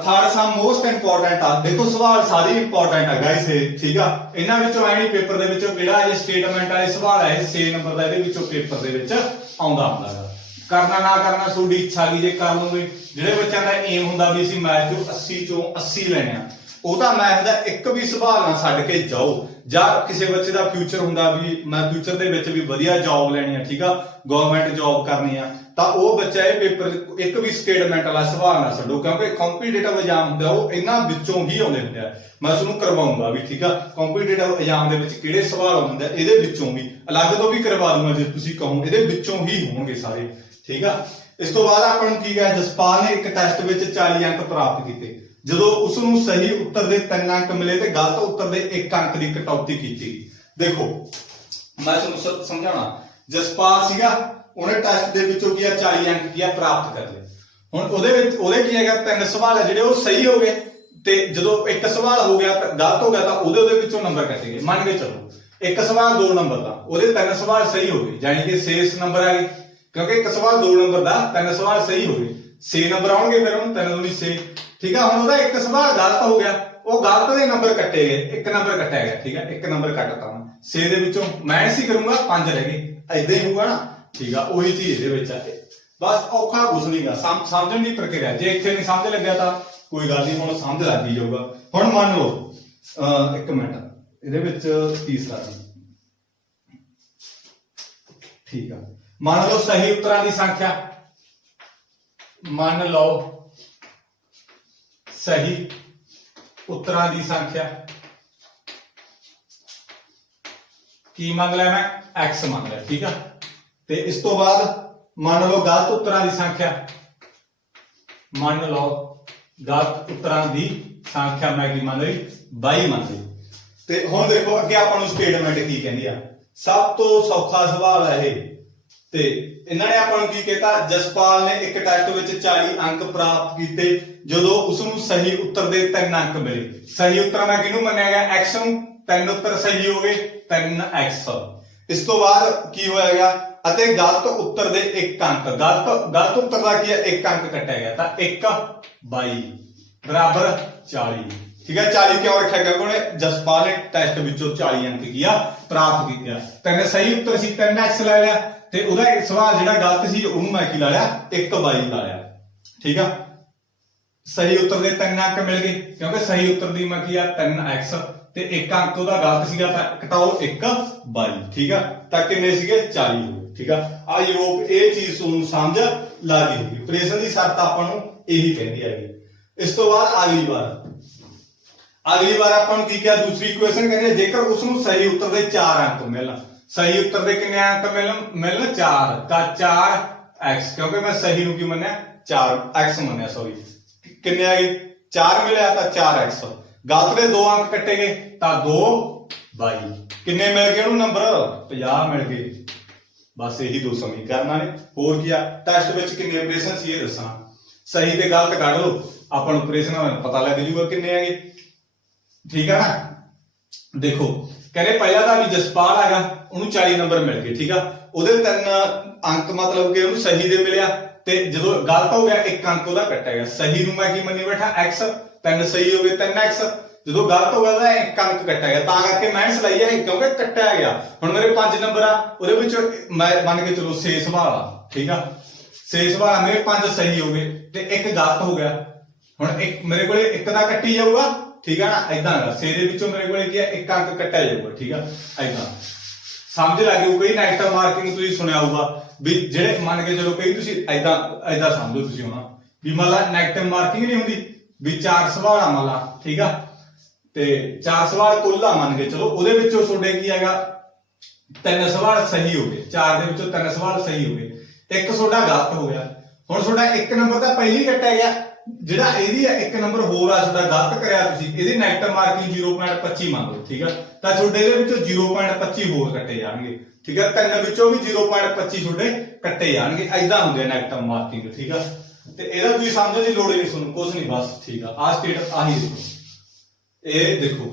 थर्ड सम मोस्ट इंपोर्टेंट आ, देखो सवाल सारे इंपोर्टेंट है गाइस, ठीक है। इन्हां विचों आई नहीं पेपर दे विचों किहड़ा ये स्टेटमेंट वाले सवाल है, 6 नंबर दा इहदे विचों पेपर दे विच आउंदा हुंदा है। करना ना करना तुहाडी इच्छा की, जे कर लोगे। जिहड़े बच्चों दा एम हुंदा भी असीं मैथ चों 80 चों 80 लैणे आ, ਉਹ ਤਾਂ ਮੈਥ ਦਾ ਇੱਕ ਵੀ ਸਵਾਲ ਨਾ ਛੱਡ ਕੇ ਜਾਓ। ਜਾਂ ਕਿਸੇ ਬੱਚੇ ਦਾ ਫਿਊਚਰ ਹੁੰਦਾ ਵੀ ਮੈਂ ਫਿਊਚਰ ਦੇ ਵਿੱਚ ਵੀ ਵਧੀਆ ਜੌਬ ਲੈਣੀ ਆ, ਠੀਕ ਆ, ਗਵਰਨਮੈਂਟ ਜੌਬ ਕਰਨੀ ਆ, ਤਾਂ ਉਹ ਬੱਚਾ ਇਹ ਪੇਪਰ ਇੱਕ ਵੀ ਸਟੇਟਮੈਂਟ ਵਾਲਾ ਸਵਾਲ ਨਾ ਛੱਡੋ, ਕਿਉਂਕਿ ਕੰਪੀਟੀਟਿਵ ਐਗਜ਼ਾਮ ਹੁੰਦਾ ਉਹ ਇਹਨਾਂ ਵਿੱਚੋਂ ਹੀ ਆਉਂਦੇ ਹੁੰਦੇ ਆ। ਮੈਂ ਤੁਹਾਨੂੰ ਕਰਵਾਉਂਗਾ ਵੀ, ਠੀਕ ਆ, ਕੰਪੀਟੀਟਿਵ ਐਗਜ਼ਾਮ ਦੇ ਵਿੱਚ ਕਿਹੜੇ ਸਵਾਲ ਆਉਂਦੇ ਆ, ਇਹਦੇ ਵਿੱਚੋਂ ਵੀ ਅਲੱਗ ਤੋਂ ਵੀ ਕਰਵਾ ਦੂੰਗਾ ਜੇ ਤੁਸੀਂ ਕਹੋ, ਇਹਦੇ ਵਿੱਚੋਂ ਹੀ ਹੋਣਗੇ ਸਾਰੇ, ਠੀਕ ਆ। ਇਸ ਤੋਂ ਬਾਅਦ ਆਪਾਂ ਨੂੰ ਕੀ ਹੈ, ਜਸਪਾਲ ਨੇ ਇੱਕ ਟੈਸਟ ਵਿੱਚ 40 ਅੰਕ ਪ੍ਰਾਪਤ ਕੀਤੇ। ਜਦੋਂ ਉਸ ਨੂੰ ਸਹੀ ਉੱਤਰ ਦੇ 3 ਅੰਕ ਮਿਲੇ ਤੇ ਗਲਤ ਉੱਤਰ ਦੇ 1 ਅੰਕ ਦੀ ਕਟੌਤੀ ਕੀਤੀ। ਦੇਖੋ ਮੈਂ ਤੁਹਾਨੂੰ ਸਮਝਾਉਣਾ, ਜਸਪਾਲ ਸੀਗਾ, ਉਹਨੇ ਟੈਸਟ ਦੇ ਵਿੱਚੋਂ ਕੀ ਆ 40 ਅੰਕ ਕੀ ਆ ਪ੍ਰਾਪਤ ਕਰ ਲਏ। ਹੁਣ ਉਹਦੇ ਕੀ ਹੈਗਾ, 3 ਸਵਾਲ ਹੈ ਜਿਹੜੇ ਉਹ ਸਹੀ ਹੋ ਗਏ, ਤੇ ਜਦੋਂ 1 ਸਵਾਲ ਹੋ ਗਿਆ ਤਾਂ ਗਲਤ ਹੋ ਗਿਆ ਤਾਂ ਉਹਦੇ ਵਿੱਚੋਂ ਨੰਬਰ ਕੱਟੇ ਗਏ। ਮੰਨ ਕੇ ਚੱਲੋ 1 ਸਵਾਲ 2 ਨੰਬਰ ਦਾ, ਉਹਦੇ 3 ਸਵਾਲ ਸਹੀ ਹੋ ਗਏ, ਯਾਨੀ ਕਿ 6 ਨੰਬਰ ਆ ਗਏ, ਕਿਉਂਕਿ 1 ਸਵਾਲ 2 ਨੰਬਰ ਦਾ 3 ਸਵਾਲ ਸਹੀ ਹੋ ਗਏ। 6 ਨੰਬਰ ਆਉਣਗੇ ਫਿਰ ਉਹਨੂੰ 3 ਦੂਣੀ 6 ਠੀਕ ਆ। ਹੁਣ ਉਹਦਾ ਇੱਕ ਸਵਾਲ ਗਲਤ ਹੋ ਗਿਆ, ਉਹ ਗਲਤ ਦੇ ਨੰਬਰ ਕੱਟੇ ਗਏ, ਇੱਕ ਨੰਬਰ ਕੱਟਿਆ ਗਿਆ ਠੀਕ ਆ, ਇੱਕ ਨੰਬਰ ਕੱਟਤਾ ਮੈਂ 6 ਦੇ ਵਿੱਚੋਂ ਮਾਈਨਸ ਹੀ ਕਰੂੰਗਾ 5 ਰਹਿ ਗਏ, ਐਦਾਂ ਹੀ ਹੋਊਗਾ ਨਾ ਠੀਕ ਆ। ਉਹੀ ਚੀਜ਼ ਇਹਦੇ ਵਿੱਚ ਆ, ਬਸ ਔਖਾ ਕੁਛ ਨਹੀਂਗਾ, ਸਮਝਣ ਦੀ ਪ੍ਰਕਿਰਿਆ। ਜੇ ਇੱਥੇ ਨਹੀਂ ਸਮਝ ਲੱਗਿਆ ਤਾਂ ਕੋਈ ਗੱਲ ਨਹੀਂ, ਹੁਣ ਸਮਝ ਲੱਗ ਹੀ ਜਾਊਗਾ। ਹੁਣ ਮੰਨ ਲਓ ਇੱਕ ਮਿੰਟ, ਇਹਦੇ ਵਿੱਚ ਤੀਸਰਾ ਠੀਕ ਆ, ਮੰਨ ਲਓ ਸਹੀ ਉੱਤਰਾਂ ਦੀ ਸੰਖਿਆ, ਮੰਨ ਲਓ ਸਹੀ ਉੱਤਰਾਂ ਦੀ ਸੰਖਿਆ ਕੀ ਮੰਨ ਲਿਆ ਮੈਂ, x ਮੰਨ ਲਿਆ ਠੀਕ ਆ। ਤੇ ਇਸ ਤੋਂ ਬਾਅਦ ਮੰਨ ਲਓ ਗਲਤ ਉੱਤਰਾਂ ਦੀ ਸੰਖਿਆ, ਮੰਨ ਲਓ ਗਲਤ ਉੱਤਰਾਂ ਦੀ ਸੰਖਿਆ ਮੈਂ ਕੀ ਮੰਨ ਲਈ, 22 ਮੰਨ ਲਈ। ਤੇ ਹੁਣ ਦੇਖੋ ਅੱਗੇ ਆਪਾਂ ਨੂੰ ਸਟੇਟਮੈਂਟ ਕੀ ਕਹਿੰਦੀ ਆ, ਸਭ ਤੋਂ ਸੌਖਾ ਸਵਾਲ ਹੈ ਇਹ। ਤੇ ਇਹਨਾਂ ਨੇ ਆਪਾਂ ਨੂੰ ਕੀ ਕਹਿਤਾ, ਜਸਪਾਲ ਨੇ ਇੱਕ ਟੈਸਟ ਵਿੱਚ 40 ਅੰਕ ਪ੍ਰਾਪਤ ਕੀਤੇ ਜਦੋਂ ਉਸ ਨੂੰ ਸਹੀ ਉੱਤਰ ਦੇ 3 ਅੰਕ ਮਿਲੇ। ਸਹੀ ਉੱਤਰ ਮੈਂ ਕਿਹਨੂੰ ਮੰਨਿਆ ਗਿਆ, x ਨੂੰ, 3 ਉੱਤਰ ਸਹੀ ਹੋ ਗਏ 3x। ਇਸ ਤੋਂ ਬਾਅਦ ਕੀ ਹੋਇਆਗਾ, ਅਤੇ ਗਲਤ ਉੱਤਰ ਦੇ 1 ਅੰਕ, ਗਲਤ ਉੱਤਰ ਦਾ ਕੀ ਹੈ 1 ਅੰਕ ਕੱਟਿਆ ਗਿਆ, ਤਾਂ 1 22 ਬਰਾਬਰ 40 ਠੀਕ ਹੈ। 40 ਕਿਉਂ ਰੱਖਿਆ ਗਿਆ, ਉਹਨੇ ਜਸਪਾਲ ਨੇ ਟੈਸਟ ਵਿੱਚੋਂ 40 ਅੰਕ ਕੀਆ ਪ੍ਰਾਪਤ ਕੀਤੇ। ਤਿੰਨ ਸਹੀ ਉੱਤਰ ਸੀ, 3x ਲੈ ਲਿਆ, ਤੇ ਉਹਦਾ ਸਵਾਲ ਜਿਹੜਾ ਗਲਤ ਸੀ ਉਹਨੂੰ ਮੈਂ ਕੀ ਲਾ ਲਿਆ, 1 22 ਲਾ ਲਿਆ ਠੀਕ ਆ। ਸਹੀ ਉੱਤਰ ਦੇ 3 ਅੰਕ ਮਿਲ ਗਏ, ਕਿਉਂਕਿ ਸਹੀ ਉੱਤਰ ਦੀ ਮੈਂ ਕੀ ਆ 3x, ਤੇ 1 ਅੰਕ ਉਹਦਾ ਗਲਤ ਸੀਗਾ ਤਾਂ ਘਟਾਓ 1 22 ਠੀਕ ਆ। ਤਾਂ ਕਿੰਨੇ ਸੀਗੇ 40 ਹੋ ਗਏ ਠੀਕ ਆ। ਆਈ ਹੋਪ ਇਹ ਚੀਜ਼ ਤੁਹਾਨੂੰ ਸਮਝ ਲੱਗ ਗਈ ਹੋਊਗੀ। ਆਪਰੇਸ਼ਨ ਦੀ ਸ਼ਰਤ ਆਪਾਂ ਨੂੰ ਇਹੀ ਕਹਿੰਦੀ ਹੈਗੀ। ਇਸ ਤੋਂ ਬਾਅਦ ਅਗਲੀ ਵਾਰ ਆਪਾਂ ਨੂੰ ਕੀ ਕਿਹਾ, ਦੂਸਰੀ ਇਕੁਏਸ਼ਨ ਕਹਿੰਦੇ ਜੇਕਰ ਉਸ ਨੂੰ ਸਹੀ ਉੱਤਰ ਦੇ 4 ਅੰਕ ਮਿਲਣ, ਸਹੀ ਉੱਤਰ ਦੇ ਕਿੰਨੇ ਅੰਕ ਮਿਲਣ 4, ਤਾਂ 4x, ਕਿਉਂਕਿ ਮੈਂ ਸਹੀ ਨੂੰ ਕੀ ਮੰਨਿਆ 4x ਮੰਨਿਆ, ਸੌਰੀ ਕਿੰਨੇ ਆ ਗਏ 4 ਮਿਲਿਆ ਤਾਂ 4x। ਗਲਤ ਦੇ 2 ਅੰਕ ਕੱਟੇ ਗਏ ਤਾਂ 2 22, ਕਿੰਨੇ ਮਿਲ ਗਏ ਉਹਨੂੰ ਨੰਬਰ 50 ਮਿਲ ਗਏ। ਬਸ ਇਹੀ ਦੋ ਸਮੀਕਰਨਾਂ ਨੇ, ਹੋਰ ਕੀ ਆ। ਟੈਸਟ ਵਿੱਚ ਕਿੰਨੇ ਆਪਰੇਸ਼ਨ ਸੀ ਇਹ ਦੱਸਣਾ, ਸਹੀ ਤੇ ਗਲਤ ਕੱਢ ਲਓ, ਆਪਾਂ ਨੂੰ ਆਪਰੇਸ਼ਨ ਪਤਾ ਲੱਗ ਜੂਗਾ ਕਿੰਨੇ ਹੈਗੇ ਠੀਕ ਆ ਨਾ। ਦੇਖੋ ਕਹਿੰਦੇ ਪਹਿਲਾਂ ਤਾਂ ਵੀ ਜਸਪਾਲ ਹੈਗਾ, ਉਹਨੂੰ 40 ਨੰਬਰ ਮਿਲ ਗਏ ਠੀਕ ਆ, ਉਹਦੇ 3 ਅੰਕ ਮਤਲਬ ਕਿ ਉਹਨੂੰ ਸਹੀ ਦੇ ਮਿਲਿਆ, ਤੇ ਜਦੋਂ ਗਲਤ ਹੋ ਗਿਆ 1 ਅੰਕ ਉਹਦਾ ਕੱਟਿਆ ਗਿਆ। ਸਹੀ ਨੂੰ ਮੈਂ ਕੀ ਮੰਨੀ ਬੈਠਾ x, 3 ਸਹੀ ਹੋ ਗਏ 3x, ਜਦੋਂ ਗਲਤ ਹੋ ਗਿਆ ਤਾਂ 1 ਅੰਕ ਕੱਟਿਆ ਗਿਆ, ਤਾਂ ਕਰਕੇ ਮਾਈਨਸ ਲਈ ਹੈ ਕਿਉਂਕਿ ਕੱਟਿਆ ਗਿਆ। ਹੁਣ ਮੇਰੇ 5 ਨੰਬਰ ਆ, ਉਹਦੇ ਵਿੱਚ ਮੈਂ ਮੰਨ ਕੇ ਚਲੋ 6 ਸਵਾਲ ਆ ਠੀਕ ਆ, 6 ਸਵਾਲ ਆ, ਮੇਰੇ 5 ਸਹੀ ਹੋ ਗਏ ਤੇ 1 ਗਲਤ ਹੋ ਗਿਆ। ਹੁਣ ਇੱਕ ਮੇਰੇ ਕੋਲੇ 1 ਦਾ ਕੱਟੀ ਜਾਊਗਾ ਠੀਕ ਆ ਨਾ, ਏਦਾਂ ਦਾ 6 ਦੇ ਵਿੱਚੋਂ ਮੇਰੇ ਕੋਲੇ ਕੀ ਹੈ 1 ਅੰਕ ਕੱਟਿਆ ਜਾਊਗਾ ਠੀਕ ਆ। ਏਦਾਂ ਸਮਝ ਲੱਗ ਗਈ। ਕਈ ਨੈਗੇਟਿਵ ਮਾਰਕਿੰਗ ਤੁਸੀਂ ਸੁਣਿਆ ਹੋਊਗਾ ਵੀ ਜਿਹੜੇ ਮੰਨ ਕੇ ਚਲੋ ਕਈ ਤੁਸੀਂ ਏਦਾਂ ਸਮਝੋ ਤੁਸੀਂ ਹੁਣ ਵੀ ਮੰਨ ਲਾ ਨੈਗੇਟਿਵ ਮਾਰਕਿੰਗ ਨਹੀਂ ਹੁੰਦੀ ਵੀ 4 ਸਵਾਲ ਆ ਮੰਨ ਲਾ ਠੀਕ ਆ, ਤੇ 4 ਸਵਾਲ ਕੁੱਲ ਆ ਮੰਨ ਕੇ ਚਲੋ, ਉਹਦੇ ਵਿੱਚੋਂ ਤੁਹਾਡੇ ਕੀ ਹੈਗਾ 3 ਸਵਾਲ ਸਹੀ ਹੋ ਗਏ, 4 ਦੇ ਵਿੱਚੋਂ 3 ਸਵਾਲ ਸਹੀ ਹੋ ਗਏ, 1 ਤੁਹਾਡਾ ਗਲਤ ਹੋ ਗਿਆ। ਹੁਣ ਤੁਹਾਡਾ 1 ਨੰਬਰ ਤਾਂ ਪਹਿਲੀ ਕੱਟਿਆ ਗਿਆ, ਜਿਹੜਾ ਇਹਦੀ 1 ਨੰਬਰ ਹੋਰ ਆ ਤੁਹਾਡਾ ਗਲਤ ਕਰਿਆ ਤੁਸੀਂ, ਇਹਦੀ ਨੈਗੇਟਿਵ ਮਾਰਕਿੰਗ 0.25 ਮੰਨ ਲਓ ਠੀਕ ਆ, ਤਾਂ ਤੁਹਾਡੇ ਇਹਦੇ ਵਿੱਚੋਂ 0.25 ਹੋਰ ਕੱਟੇ ਜਾਣਗੇ ਠੀਕ ਆ। 3 ਵਿੱਚੋਂ ਵੀ 0.25 ਤੁਹਾਡੇ ਕੱਟੇ ਜਾਣਗੇ, ਐਦਾਂ ਹੁੰਦੇ ਨੈਗੇਟਿਵ ਮਾਰਕਿੰਗ ਠੀਕ ਆ। ਤੇ ਇਹਦਾ ਤੁਸੀਂ ਸਮਝਣ ਦੀ ਲੋੜ ਹੀ ਨਹੀਂ ਤੁਹਾਨੂੰ, ਕੁਝ ਨਹੀਂ ਬਸ ਠੀਕ ਆ। ਆਹ ਸਟੇਟ ਆਹੀ ਦੇਖੋ, ਇਹ ਦੇਖੋ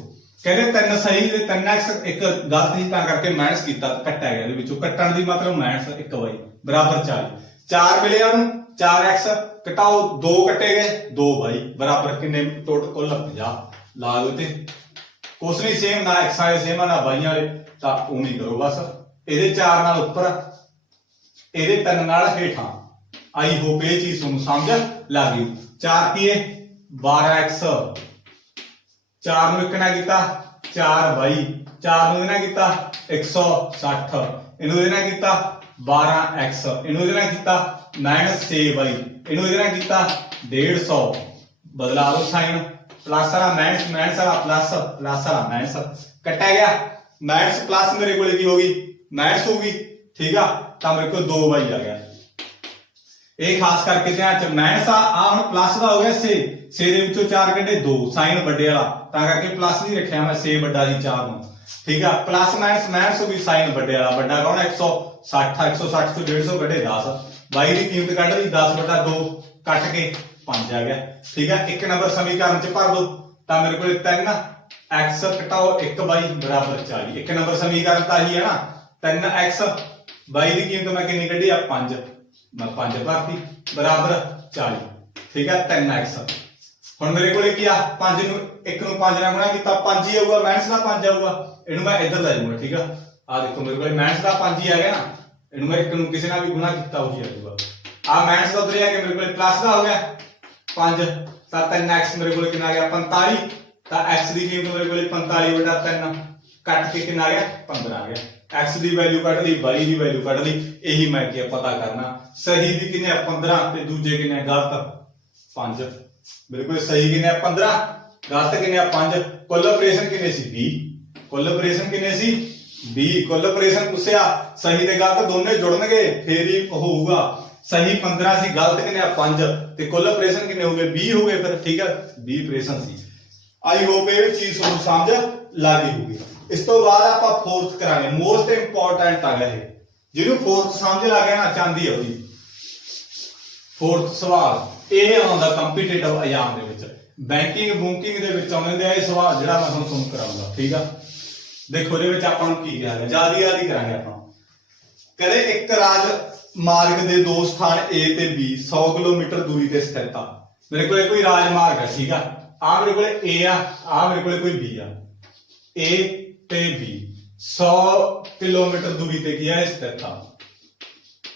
ਕਹਿੰਦੇ 3 ਸਹੀ ਤੇ 3x, 1 ਗਲਤ ਸੀ ਤਾਂ ਕਰਕੇ ਮਾਈਨਸ ਕੀਤਾ, ਕੱਟਿਆ ਗਿਆ। ਇਹਦੇ ਵਿੱਚੋਂ ਕੱਟਣ ਦੀ ਮਤਲਬ ਮਾਈਨਸ 1 22 ਬਰਾਬਰ 40, 4 ਮਿਲਿਆ ਉਹਨੂੰ 4x ਘਟਾਓ 2 ਕੱਟੇ ਗਏ 2 22 ਬਰਾਬਰ ਕਿੰਨੇ ਟੋਟਲ ਕੁੱਲ 50 ਲਾ ਲਓ। ਤੇ ਕੁਛ ਨਹੀਂ ਸੇਮ, ਨਾ x ਵਾਲੇ ਸੇਮ ਆ ਨਾ y ਵਾਲੇ, ਤਾਂ ਉਵੇਂ ਕਰੋ ਬਸ। ਇਹਦੇ 4 ਨਾਲ ਉੱਪਰ, ਇਹਦੇ 3 ਨਾਲ ਹੇਠਾਂ। ਆਈ ਹੋਪ ਇਹ ਚੀਜ਼ ਤੁਹਾਨੂੰ ਸਮਝ ਲੱਗ ਗਈ। 4 ਕੀ ਹੈ 12x, 4 ਨੂੰ 1 ਨਾਲ ਕੀਤਾ 4 22, 4 ਨੂੰ ਇਹਦੇ ਨਾਲ ਕੀਤਾ 160, ਇਹਨੂੰ ਇਹਦੇ ਨਾਲ ਕੀਤਾ 12x, ਇਹਨੂੰ ਇਹਦੇ ਨਾਲ ਕੀਤਾ -6y, ਇਹਨੂੰ ਇਹਦੇ ਨਾਲ ਕੀਤਾ 150, ਬਦਲਾ ਲਓ ਸਾਈਨ, ਪਲੱਸ ਵਾਲਾ ਮਾਈਨਸ, ਮਾਈਨਸ ਵਾਲਾ ਪਲੱਸ, ਪਲੱਸ ਵਾਲਾ ਮਾਈਨਸ, ਕੱਟਿਆ ਗਿਆ। ਮਾਈਨਸ ਪਲੱਸ ਮੇਰੇ ਕੋਲ ਕੀ ਹੋ ਗਈ ਮਾਈਨਸ ਹੋ ਗਈ ਠੀਕ ਆ, ਤਾਂ ਮੇਰੇ ਕੋਲ 2y ਆ ਗਿਆ। ਇਹ ਖਾਸ ਕਰਕੇ ਧਿਆਨ ਚ ਮਾਈਨਸ ਆ ਹੁਣ ਪਲੱਸ ਦਾ ਹੋ ਗਿਆ 6 ਦੇ ਵਿੱਚੋਂ 4 ਕੱਢੇ 2, ਸਾਈਨ ਵੱਡੇ ਵਾਲਾ ਤਾਂ ਕਰਕੇ ਪਲੱਸ ਨਹੀਂ ਰੱਖਿਆ ਮੈਂ, 6 ਵੱਡਾ ਸੀ 4 ਨੂੰ ਠੀਕ ਆ। ਪਲੱਸ ਮਾਈਨਸ ਮਾਈਨਸ ਹੋ ਗਈ, ਸਾਈਨ ਵੱਡੇ ਵਾਲਾ, ਵੱਡਾ ਕੌਣ 160, 160 ਤੋਂ 150 ਕੱਢੇ 10, y ਦੀ ਕੀਮਤ ਕੱਢ ਲਈ 10/2 ਕੱਟ ਕੇ 5 ਆ ਗਿਆ ਠੀਕ ਆ। 1 ਨੰਬਰ ਸਮੀਕਰਨ ਚ ਭਰ ਦੋ ਤਾਂ ਮੇਰੇ ਕੋਲ 3x ਘਟਾਓ 1y ਬਰਾਬਰ 40। 1 ਨੰਬਰ ਸਮੀਕਰਨ ਤਾਂ ਹੀ ਹੈ ਨਾ, 3x, y ਦੀ ਕੀਮਤ ਮੈਂ ਕਿੰਨੀ ਕੱਢੀ ਆ 5, ਮੈਂ 5 ਭਰਤੀ ਬਰਾਬਰ 40 ठीक है 3x। ਹੁਣ ਮੇਰੇ ਕੋਲੇ ਕੀ ਆ 5 ਨੂੰ 1 ਨੂੰ 5 ਨਾਲ ਗੁਣਾ ਕੀਤਾ 5 ਹੀ ਆਊਗਾ ਮਾਈਨਸ ਦਾ 5 ਆਊਗਾ ਇਹਨੂੰ ਮੈਂ ਇੱਧਰ ਲੈ ਜਾਊਂਗਾ ਠੀਕ ਆ ਆ ਦੇਖੋ ਮੇਰੇ ਕੋਲੇ ਮਾਈਨਸ ਦਾ 5 ਹੀ ਆ ਗਿਆ ਨਾ ਇਹਨੂੰ ਮੈਂ 1 ਨੂੰ ਕਿਸੇ ਨਾਲ ਵੀ ਗੁਣਾ ਕੀਤਾ ਉਹੀ ਆ ਜਾਊਗਾ ਆ ਮਾਈਨਸ ਦਾ ਉਧਰ ਆ ਕੇ ਮੇਰੇ ਕੋਲੇ ਪਲੱਸ ਦਾ ਹੋ ਗਿਆ 5 ਤਾਂ 3x ਮੇਰੇ ਕੋਲੇ ਕਿੰਨਾ ਆ ਗਿਆ 45 ਤਾਂ x ਦੀ ਕੀਮਤ ਮੇਰੇ ਕੋਲੇ 45/3 ਕੱਟ ਕੇ ਕਿੰਨਾ ਆ ਗਿਆ 15 ਆ ਗਿਆ x ਦੀ ਵੈਲਿਊ ਕੱਢ ਲਈ y ਦੀ ਵੈਲਿਊ ਕੱਢ ਲਈ ਇਹੀ ਮੈਂ ਕੀ ਪਤਾ ਕਰਨਾ ਸਹੀ ਦੀ ਕਿੰਨੇ 15 ਤੇ ਦੂਜੇ ਕਿੰਨੇ ਗਲਤ 5 मेरे को सही किन्ने 15 गलत किन्ने 5 कुल ऑपरेशन किन्ने सी 20 कुल ऑपरेशन किन्ने सी 20 कुल ऑपरेशन पूछया सही ते गलत दोनों जुड़नगे फिर ही होऊगा सही 15 सी गलत किन्ने 5 ते कुल ऑपरेशन किन्ने हो गए 20 हो गए फिर ठीक है 20 ऑपरेशन सी आई होप ये चीज तुहानू समझ लग गई इस तो बाद आपां फोर्थ करांगे मोस्ट इंपोर्टेंट आ गया जिहनू फोर्थ समझ लग गया ना चांदी है ਉਹਦੀ फोर्थ सवाल ਇਹ ਆਉਂਦਾ ਕੰਪੀਟੀਟਿਵ ਐਗਜ਼ਾਮ ਦੇ ਵਿੱਚ ਬੈਂਕਿੰਗ ਬੂਕਿੰਗ ਦੇ ਵਿੱਚ ਆਉਂਦੇ ਆ ਇਹ ਸਵਾਲ ਜਿਹੜਾ ਮੈਂ ਤੁਹਾਨੂੰ ਕਰਾਉਂਗਾ ਠੀਕ ਆ ਦੇਖੋ ਇਹਦੇ ਵਿੱਚ ਆਪਾਂ ਨੂੰ ਕੀ ਕਿਹਾ ਹੈ ਜਿਆਦੀ ਕਰਾਂਗੇ ਆਪਾਂ ਕਰੇ ਇੱਕ ਰਾਜ ਮਾਰਗ ਦੇ ਦੋ ਸਥਾਨ A ਤੇ B 100 ਕਿਲੋਮੀਟਰ ਦੂਰੀ ਤੇ ਸਥਿਤ ਆ ਮੇਰੇ ਕੋਲੇ ਕੋਈ ਰਾਜ ਮਾਰਗ ਹੈ ਠੀਕ ਆ ਆ ਮੇਰੇ ਕੋਲੇ A ਆ ਮੇਰੇ ਕੋਲੇ ਕੋਈ B ਆ A ਤੇ B 100 ਕਿਲੋਮੀਟਰ ਦੂਰੀ ਤੇ ਕੀ ਹੈ ਸਥਿਤ ਆ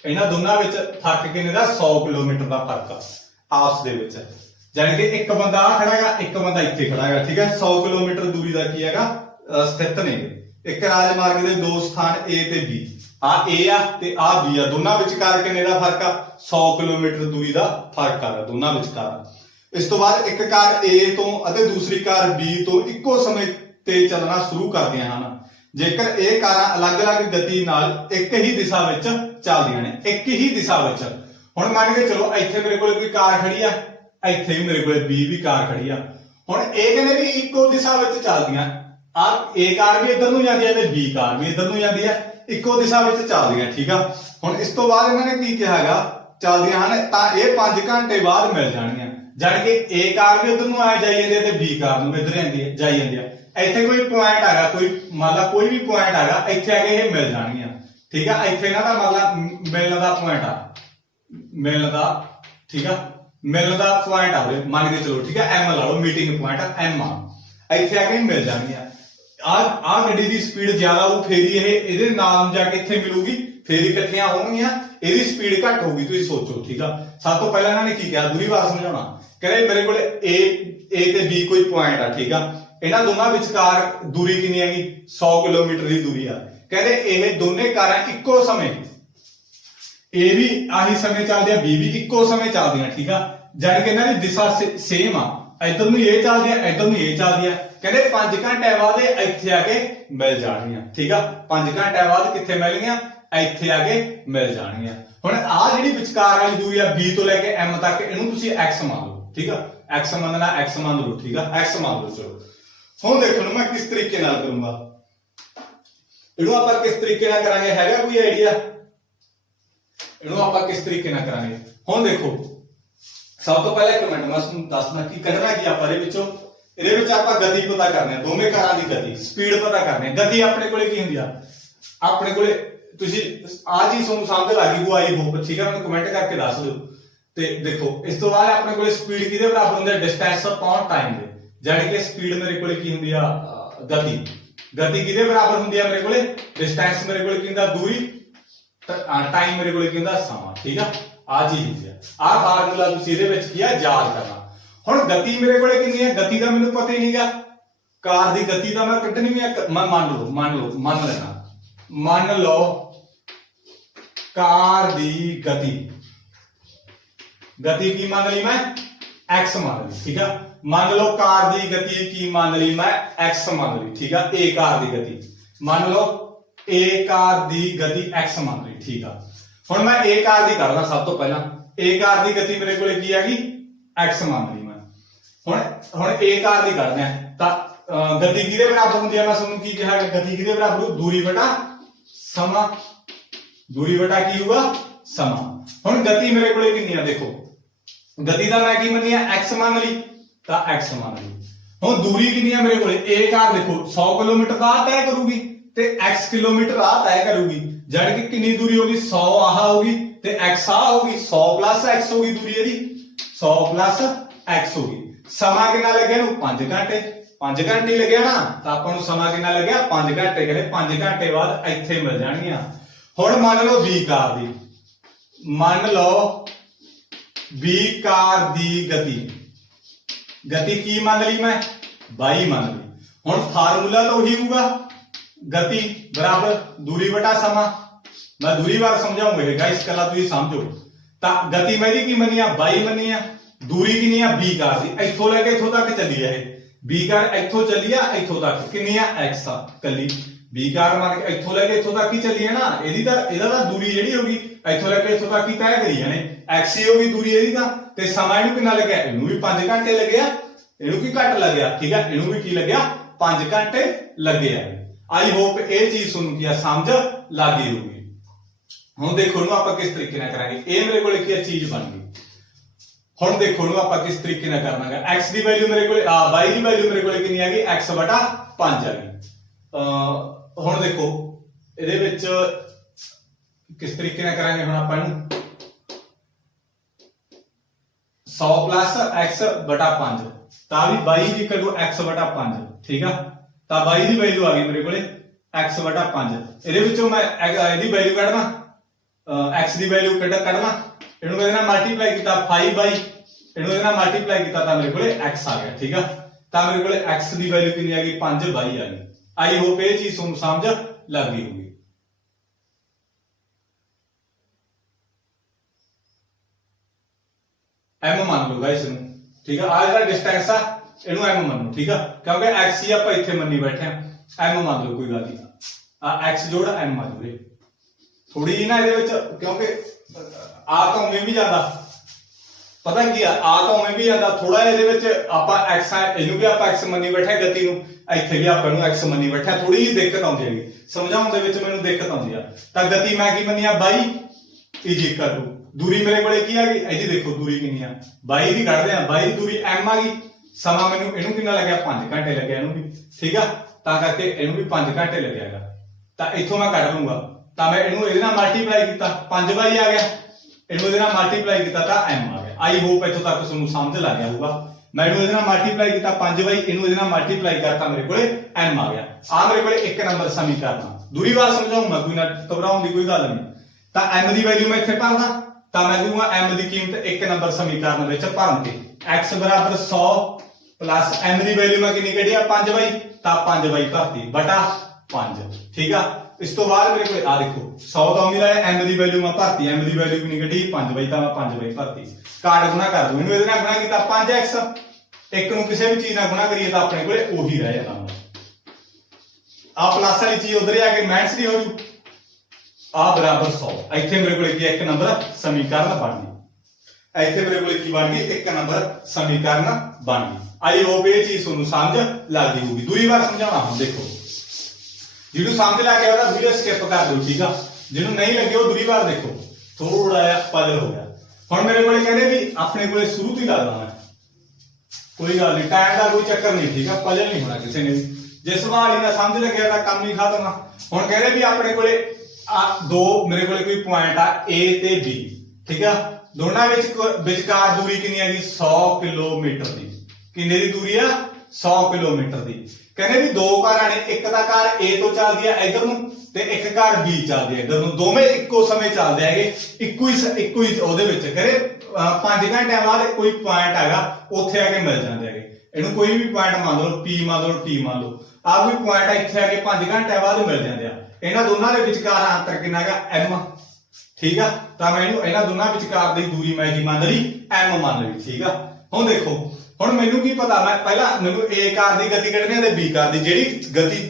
ਇਹਨਾਂ ਦੋਨਾਂ ਵਿੱਚ ਫਰਕ ਕਿੰਨੇ ਦਾ 100 ਕਿਲੋਮੀਟਰ ਦਾ ਫਰਕ ਆ आपस दे विच यानी कि एक बंदा आ खड़ा है एक बंदा इत्थे खड़ा है ठीक है 100 किलोमीटर दूरी दा की हैगा स्थित ने एक राजमार्ग दे दो स्थान A ते B आ A आ ते आ B आ दोनों विचकार किन्ने दा फर्क आ 100 किलोमीटर दूरी दा फर्क आ दोनों विचकार इस तो बाद एक कार A तो अते दूसरी कार B तो इक्को समय ते चलना शुरू करदियां हन जेकर ਇਹ ਕਾਰਾਂ ਅਲੱਗ-ਅਲੱਗ ਗਤੀ ਨਾਲ ਇੱਕ ਹੀ ਦਿਸ਼ਾ ਵਿੱਚ ਚੱਲਦੀਆਂ ਨੇ ਇੱਕ ਹੀ ਦਿਸ਼ਾ ਵਿੱਚ ਹੁਣ ਮੰਨ ਕੇ ਚਲੋ ਇੱਥੇ ਮੇਰੇ ਕੋਲ ਕੋਈ ਕਾਰ ਖੜੀ ਆ ਇੱਥੇ ਵੀ ਮੇਰੇ ਕੋਲ B ਵੀ ਕਾਰ ਖੜੀ ਆ ਹੁਣ ਇਹ ਕਹਿੰਦੇ ਵੀ ਇੱਕੋ ਦਿਸ਼ਾ ਵਿੱਚ ਚੱਲਦੀਆਂ ਆ A ਕਾਰ ਵੀ ਇੱਧਰ ਨੂੰ ਜਾਂਦੀ ਹੈ ਤੇ B ਕਾਰ ਵੀ ਇੱਧਰ ਨੂੰ ਜਾਂਦੀ ਹੈ ਇੱਕੋ ਦਿਸ਼ਾ ਵਿੱਚ ਚੱਲਦੀਆਂ ਠੀਕ ਆ ਹੁਣ ਇਸ ਤੋਂ ਬਾਅਦ ਇਹਨਾਂ ਨੇ ਕੀ ਕਿਹਾ ਹੈਗਾ ਚੱਲਦੀਆਂ ਹਨ ਤਾਂ ਇਹ 5 ਘੰਟੇ ਬਾਅਦ ਮਿਲ ਜਾਣਗੀਆਂ ਜਾਨ ਕਿ A ਕਾਰ ਵੀ ਇੱਧਰ ਨੂੰ ਆ ਜਾਈ ਜਾਂਦੀ ਹੈ ਤੇ B ਕਾਰ ਨੂੰ ਇੱਧਰ ਜਾਂਦੀ ਹੈ ਜਾਈ ਜਾਂਦੀ ਹੈ ਇੱਥੇ ਕੋਈ ਪੁਆਇੰਟ ਹੈਗਾ ਕੋਈ ਮੰਨ ਲਾ ਕੋਈ ਵੀ ਪੁਆਇੰਟ ਹੈਗਾ ਇੱਥੇ ਆ ਕੇ ਇਹ ਮਿਲ ਜਾਣਗੀਆਂ ਠੀਕ ਆ ਇੱਥੇ ਇਹਨਾਂ ਦਾ ਮਤਲਬ ਮਿਲਣ ਦਾ ਪੁਆਇੰਟ ਆ मिलने का ठीक है मिलने का पॉइंट आवे मान के चलो ठीक है M ला लो मीटिंग पॉइंट M आ इत्थे आके मिल जाएंगे आ गड्डी दी स्पीड ज्यादा हो फेरी ये ਇਹਦੇ ਨਾਲ जाके ਇੱਥੇ ਮਿਲੂਗੀ ਫੇਰ ਇਕੱਠੀਆਂ ਹੋਣਗੀਆਂ ਇਹਦੀ ਸਪੀਡ ਘੱਟ ਹੋਊਗੀ ਤੁਸੀਂ ਸੋਚੋ ਠੀਕ ਆ ਸਭ ਤੋਂ ਪਹਿਲਾਂ ਇਹਨਾਂ ਨੇ ਕੀ ਕਿਹਾ ਦੂਰੀ ਵਾਰ ਸਮਝਾਉਣਾ ਕਹਿੰਦੇ ਮੇਰੇ ਕੋਲੇ A ਤੇ B ਕੋਈ ਪੁਆਇੰਟ ਆ ਠੀਕ ਆ ਇਹਨਾਂ ਦੋਨਾਂ ਵਿਚਕਾਰ ਦੂਰੀ ਕਿੰਨੀ ਹੈਗੀ 100 ਕਿਲੋਮੀਟਰ ਦੀ ਦੂਰੀ ਆ ਕਹਿੰਦੇ ਇਹ ਦੋਨੇ ਕਾਰਾਂ ਇੱਕੋ ਸਮੇਂ A भी आही समय चलती है B भी इक्को समय चलती है ठीक है जान के इन्हां दी दिशा सेम आ इधर नूं ये चलदी है इधर नूं ये चलदी है कहंदे 5 घंटे बाद इत्थे आके मिल जाणगीਆਂ ठीक है 5 घंटे बाद कित्थे मिलणगीਆਂ ਇੱਥੇ आके मिल जाणगीਆਂ हुण आ जिहड़ी विचकार वाली दूरी है B तो लेके M तक इहनूं तुसीं x मान लो ठीक है x ਮੰਨਣਾ x मान लो ठीक है x मान लो चलो हुण देखो मैं किस तरीके नाल करूंगा इहनूं आपां किस तरीके नाल करांगे हैगा कोई आइडिया ਇਹਨੂੰ ਆਪਾਂ ਕਿਸ ਤਰੀਕੇ ਨਾਲ ਕਰਾਂਗੇ ਹੁਣ ਦੇਖੋ ਸਭ ਤੋਂ ਪਹਿਲਾਂ ਇੱਕ ਮਿੰਟ ਮੈਂ ਤੁਹਾਨੂੰ ਦੱਸਣਾ ਕਿ ਕਰਨਾ ਕੀ ਆਪਾਂ ਇਹਦੇ ਵਿੱਚ ਆਪਾਂ ਗਤੀ ਪਤਾ ਕਰਨੀ ਹੈ ਦੋਵੇਂ ਕਾਰਾਂ ਦੀ ਗਤੀ ਸਪੀਡ ਪਤਾ ਕਰਨੀ ਹੈ ਗਤੀ ਆਪਣੇ ਕੋਲੇ ਕੀ ਹੁੰਦੀ ਆ ਆਪਣੇ ਕੋਲੇ ਤੁਸੀਂ ਆ ਚੀਜ਼ ਤੁਹਾਨੂੰ ਸਮਝ ਲੱਗ ਗਈ ਆਈ ਹੋਪ ਠੀਕ ਹੈ ਮੈਨੂੰ ਕਮੈਂਟ ਕਰਕੇ ਦੱਸ ਦਿਓ ਤੇ ਦੇਖੋ ਇਸ ਤੋਂ ਬਾਅਦ ਆਪਣੇ ਕੋਲੇ ਸਪੀਡ ਕਿਹਦੇ ਬਰਾਬਰ ਹੁੰਦੀ ਹੈ ਡਿਸਟੈਂਸ ਅਪਨ ਟਾਈਮ ਦੇ ਯਾਨੀ ਕਿ ਸਪੀਡ ਮੇਰੇ ਕੋਲੇ ਕੀ ਹੁੰਦੀ ਆ ਗਤੀ ਕਿਹਦੇ ਬਰਾਬਰ ਹੁੰਦੀ ਆ ਮੇਰੇ ਕੋਲੇ ਡਿਸਟੈਂਸ ਮੇਰੇ ਕੋਲੇ ਕੀ ਹੁੰਦਾ ਦੂਰੀ टाइम मेरे को समा ठीक है आ चीज ਹੁੰਦੀ ਹੈ आ फार्मूला ਤੁਸੀਂ ਇਹਦੇ ਵਿੱਚ ਕੀ ਆ ਯਾਦ ਕਰਨਾ ਹੁਣ ਗਤੀ ਮੇਰੇ ਕੋਲੇ ਕਿੰਨੀ ਹੈ ਗਤੀ ਦਾ ਮੈਨੂੰ ਪਤਾ ਹੀ ਨਹੀਂਗਾ ਕਾਰ ਦੀ ਗਤੀ ਦਾ ਮੈਂ ਕੱਢਣੀ ਵੀ ਮੈਂ ਮੰਨ ਲਓ ਕਾਰ ਦੀ ਗਤੀ ਕੀ ਮੰਨ ਲਈ ਮੈਂ x ਮੰਨ ਲਈ ਠੀਕ ਹੈ ਮੰਨ ਲਓ ਕਾਰ ਦੀ ਗਤੀ ਕੀ ਮੰਨ ਲਈ ਮੈਂ x ਮੰਨ ਲਈ ਠੀਕ ਹੈ A ਕਾਰ ਦੀ ਗਤੀ ਮੰਨ ਲਓ A कार दी गति x मान ली ठीक है हुण मैं A कार दी करदा सब तो पहला A कार दी गति मेरे कोले की हैगी x मान ली मैं हुण A कार दी करदे आ तां गति किहदे बराबर हुंदी है मैं तुहानूं की कहा गति किहदे बराबर दूरी बटा समा दूरी बटा की होगा समा हुण गति मेरे कोले कितनी है देखो गति दा मैं की मन्नी है x मान ली तां x मान ली हुण दूरी कितनी है मेरे कोले A कार देखो 100 किलोमीटर दा तय करूगी ते x किलोमीटर आ तय करूगी जाने कि कितनी दूरी होगी 100 आह होगी ते x आ होगी 100 प्लस x होगी दूरी ਇਹਦੀ 100 प्लस x हो गई। समा कितना लगे 5 घंटे, 5 घंटे लगे ना, तो आपको समा कितना लगे 5 घंटे, कहते 5 घंटे बाद इत्थे मिल जाएंगे। हुण मान लो बी कार दी, मान लो बी कार दी गति, गति की मान ली मैं 22 मान ली। हुण फार्मूला तो वही होगा, गति बराबर दूरी बटा समा। मैं दूरी बार समझाऊंगा गाइस, कला तुसीं समझो। तां गति मेरी की मनी आ 22 मनी आ, दूरी कितनी आ बी कार दी, इत्थों लेके इत्थों तक चली है बी कार, इत्थों चली आ इत्थों तक कितनी आ x आ कली। बी कार मान के इत्थों लेके इत्थों तक ही चली है ना, एदी तां इहदा तां दूरी जेहड़ी होगी इत्थों लेके इत्थों तक ही तय करी है ने, x ही होगी दूरी एदी तां। ते समा इहनूं कितना लग्या, इहनूं भी 5 घंटे लगे आ, इहनूं की घट लग्या, ठीक है, इहनूं भी की लग्या 5 घंटे लगे आ। आई होप ये चीज तुहानूं की समझ लग गई होगी। हुण देखो इहनूं आपां किस तरीके नाल करांगे, ये मेरे कोल की चीज बन गई। हुण देखो इहनूं आपां किस तरीके नाल करना है, x दी वैल्यू मेरे कोल y दी वैल्यू मेरे कोल कितनी आ गई x बटा 5 आ गई। हुण देखो इहदे विच किस तरीके नाल करांगे, हुण आपां इहनूं 100 प्लस x बटा 5 तां भी y इक्वल टू x बटा 5, ठीक है। तां y दी वैल्यू आ गई मेरे कोले x बटा 5। इहदे विचों मैं इहदी वैल्यू कढना, x दी वैल्यू कढना, इहनूं कहदे नाल मल्टीप्लाई कीता 5/, इहनूं कहदे नाल मल्टीप्लाई कीता तां मेरे कोले x आ गया, ठीक है। तां मेरे कोले x दी वैल्यू कितनी आ गई 5/, आ गई। आई होप ये चीज तुहानूं समझ लग गई होगी। m मान लो गाइस इहनूं, ठीक है, आ जेहड़ा डिस्टेंस आ इहनूं m मान लो, ठीक है, क्योंकि x ही आपां इत्थे मन्नी बैठे आ, m मान लो कोई गल नहीं, आ x जोड़ m आ जोड़े थोड़ी जी ना इहदे विच, क्योंकि आ तो उवें भी ज्यादा पता की आ तो उवें भी ज्यादा थोड़ा इहदे विच आपां x इहनूं भी आपां x मन्नी बैठे गति नूं, इत्थे भी आपां इहनूं x मन्नी बैठे, थोड़ी जी दिक्कत आउंदी है समझाउण दे विच, मैनूं दिक्कत आउंदी आ। तां गति मैं की मन्नी आ 22 इज इक्वल टू दूरी मेरे कोले की आ गई, इहदी देखो दूरी कितनी आ 22 दी कढदे आ, 22 दी दूरी m आ गई। समा मैनूं इहनूं कितना लग्या 5 घंटे लगे इहनूं भी, ठीक है, तां करके इहनूं भी 5 घंटे लगेगा। तां इत्थों मैं कढ लूंगा, तां मैं इहनूं इहदे नाल मल्टीप्लाई कीता 5/, आ गया, इहनूं इहदे नाल मल्टीप्लाई कीता तां m आ गया। आई होप इत्थों तक तुहानूं समझ लग गया होगा। मैं इहनूं इहदे नाल मल्टीप्लाई कीता 5/, इहनूं इहदे नाल मल्टीप्लाई करता मेरे कोले m आ गया। आ मेरे कोले 1 नंबर समीकरण, दूरी बार समझाऊंगा, कोई ना घबराउण दी कोई गल नहीं। तां m दी वैल्यू मैं इत्थे भरदा, तां मैं कहूंगा m दी कीमत 1 नंबर समीकरण विच भरन के x बराबर 100 प्लस m दी वैल्यू मैं कितनी कढी 5/, तां 5/, भरती बटा 5, ठीक है। इस तो बाद मेरे को आ देखो 100 तो आउंदी है, m दी वैल्यू मैं भरती, m दी वैल्यू कितनी कढी 5/, तां मैं 5/, भरती, काट गुणा कर दो, इहनूं इहदे नाल गुणा कीता 5x, एक नूं किसी भी चीज नाल गुणा करिए तां अपने कोले ओही रह जाना। आ प्लस वाली चीज उधर आके माइनस दी हो जू, आ बराबर 100, इत्थे मेरे कोले की 1 नंबर समीकरण बन गई, इत्थे मेरे कोले की बन गई 1 नंबर समीकरण बन गई। आई होप ये चीज तुहानूं समझ लग गई होगी। दूरी बार समझाउणा, हुण देखो जिहनूं समझ लग गया वीडियो स्किप कर दो, ठीक है, जिहनूं नहीं लगे वो दूरी बार देखो, थोड़ा जिहा पजल हो गया। हुण मेरे कोले कहंदे भी अपने कोले शुरू तो ही ला देना, कोई गल नहीं, टाइम का कोई चक्कर नहीं, ठीक है, पजल नहीं होना किसी ने भी, जे सवाल इन्ना समझ लगे तां काम नहीं खत्म। हुण कहंदे भी अपने कोले दो मेरे कोले कोई पॉइंट आ A ते B, ठीक है, दोनों विचकार दूरी कितनी है 100 किलोमीटर दी, कितने दी दूरी आ 100 किलोमीटर दी। कहने भी दो कार ने, एक दा कार A तो चलदी है इधर नूं ते एक कार B चलदी है इधर नूं, दोवें इक्को समय चलदे हैगे, इक्को ही ओहदे विच करे 5 घंटे बाद कोई पॉइंट हैगा उत्थे आके मिल जांदे हैगे। इहनूं कोई भी पॉइंट मान लो P मान लो T मान लो, आ कोई पॉइंट इत्थे आके 5 घंटे बाद मिल जांदे आ। इन्हां दोनों दे विचकार अंतर कितना हैगा m, ठीक है, तां मैं इन्हां दोनों विचकार दी दूरी मैं की मान ली m मान ली, ठीक है। हुण देखो हुण मैनूं की पता, मैं पहला मैनूं A कार दी गति कढनी है ते B कार दी,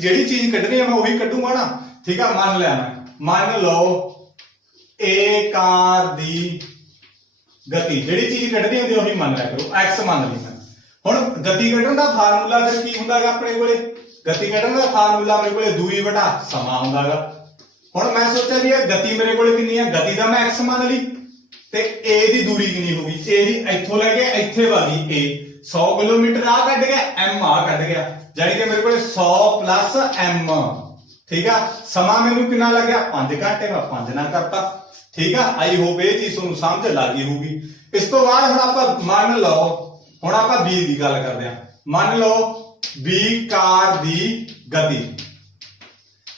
जेड़ी चीज कढनी है मैं वही कढूंगा ना, ठीक है। मान लिया मैं, मान लो A कार दी गति जेड़ी चीज कढनी होंदी वही मान लिया करो, x मान ली मैं। हुण गति कढण दा फार्मूला फिर की हुंदा है अपने कोले, गति कढण दा फार्मूला मेरे कोले दूरी बटा समा हुंदा है। हुण मैं सोचा भी गति मेरे कोले कितनी है, गति दा मैं x मान ली ते A दी दूरी कितनी होगी, A दी इत्थों लेके इत्थे वाली A 100 किलोमीटर आ कट गया, m आ कट गया, यानी कि मेरे को 100 प्लस m ठीक है। समा मैनू कितना लग्या 5 घंटे, मैं 5 ना करता। ठीक है। आई होप ये चीज तुहानू समझ लग गई होगी। इस तो बाद हुण आपां मान लो, हुण आपां बी दी गल करदे हां। मान लो बी कार दी गति,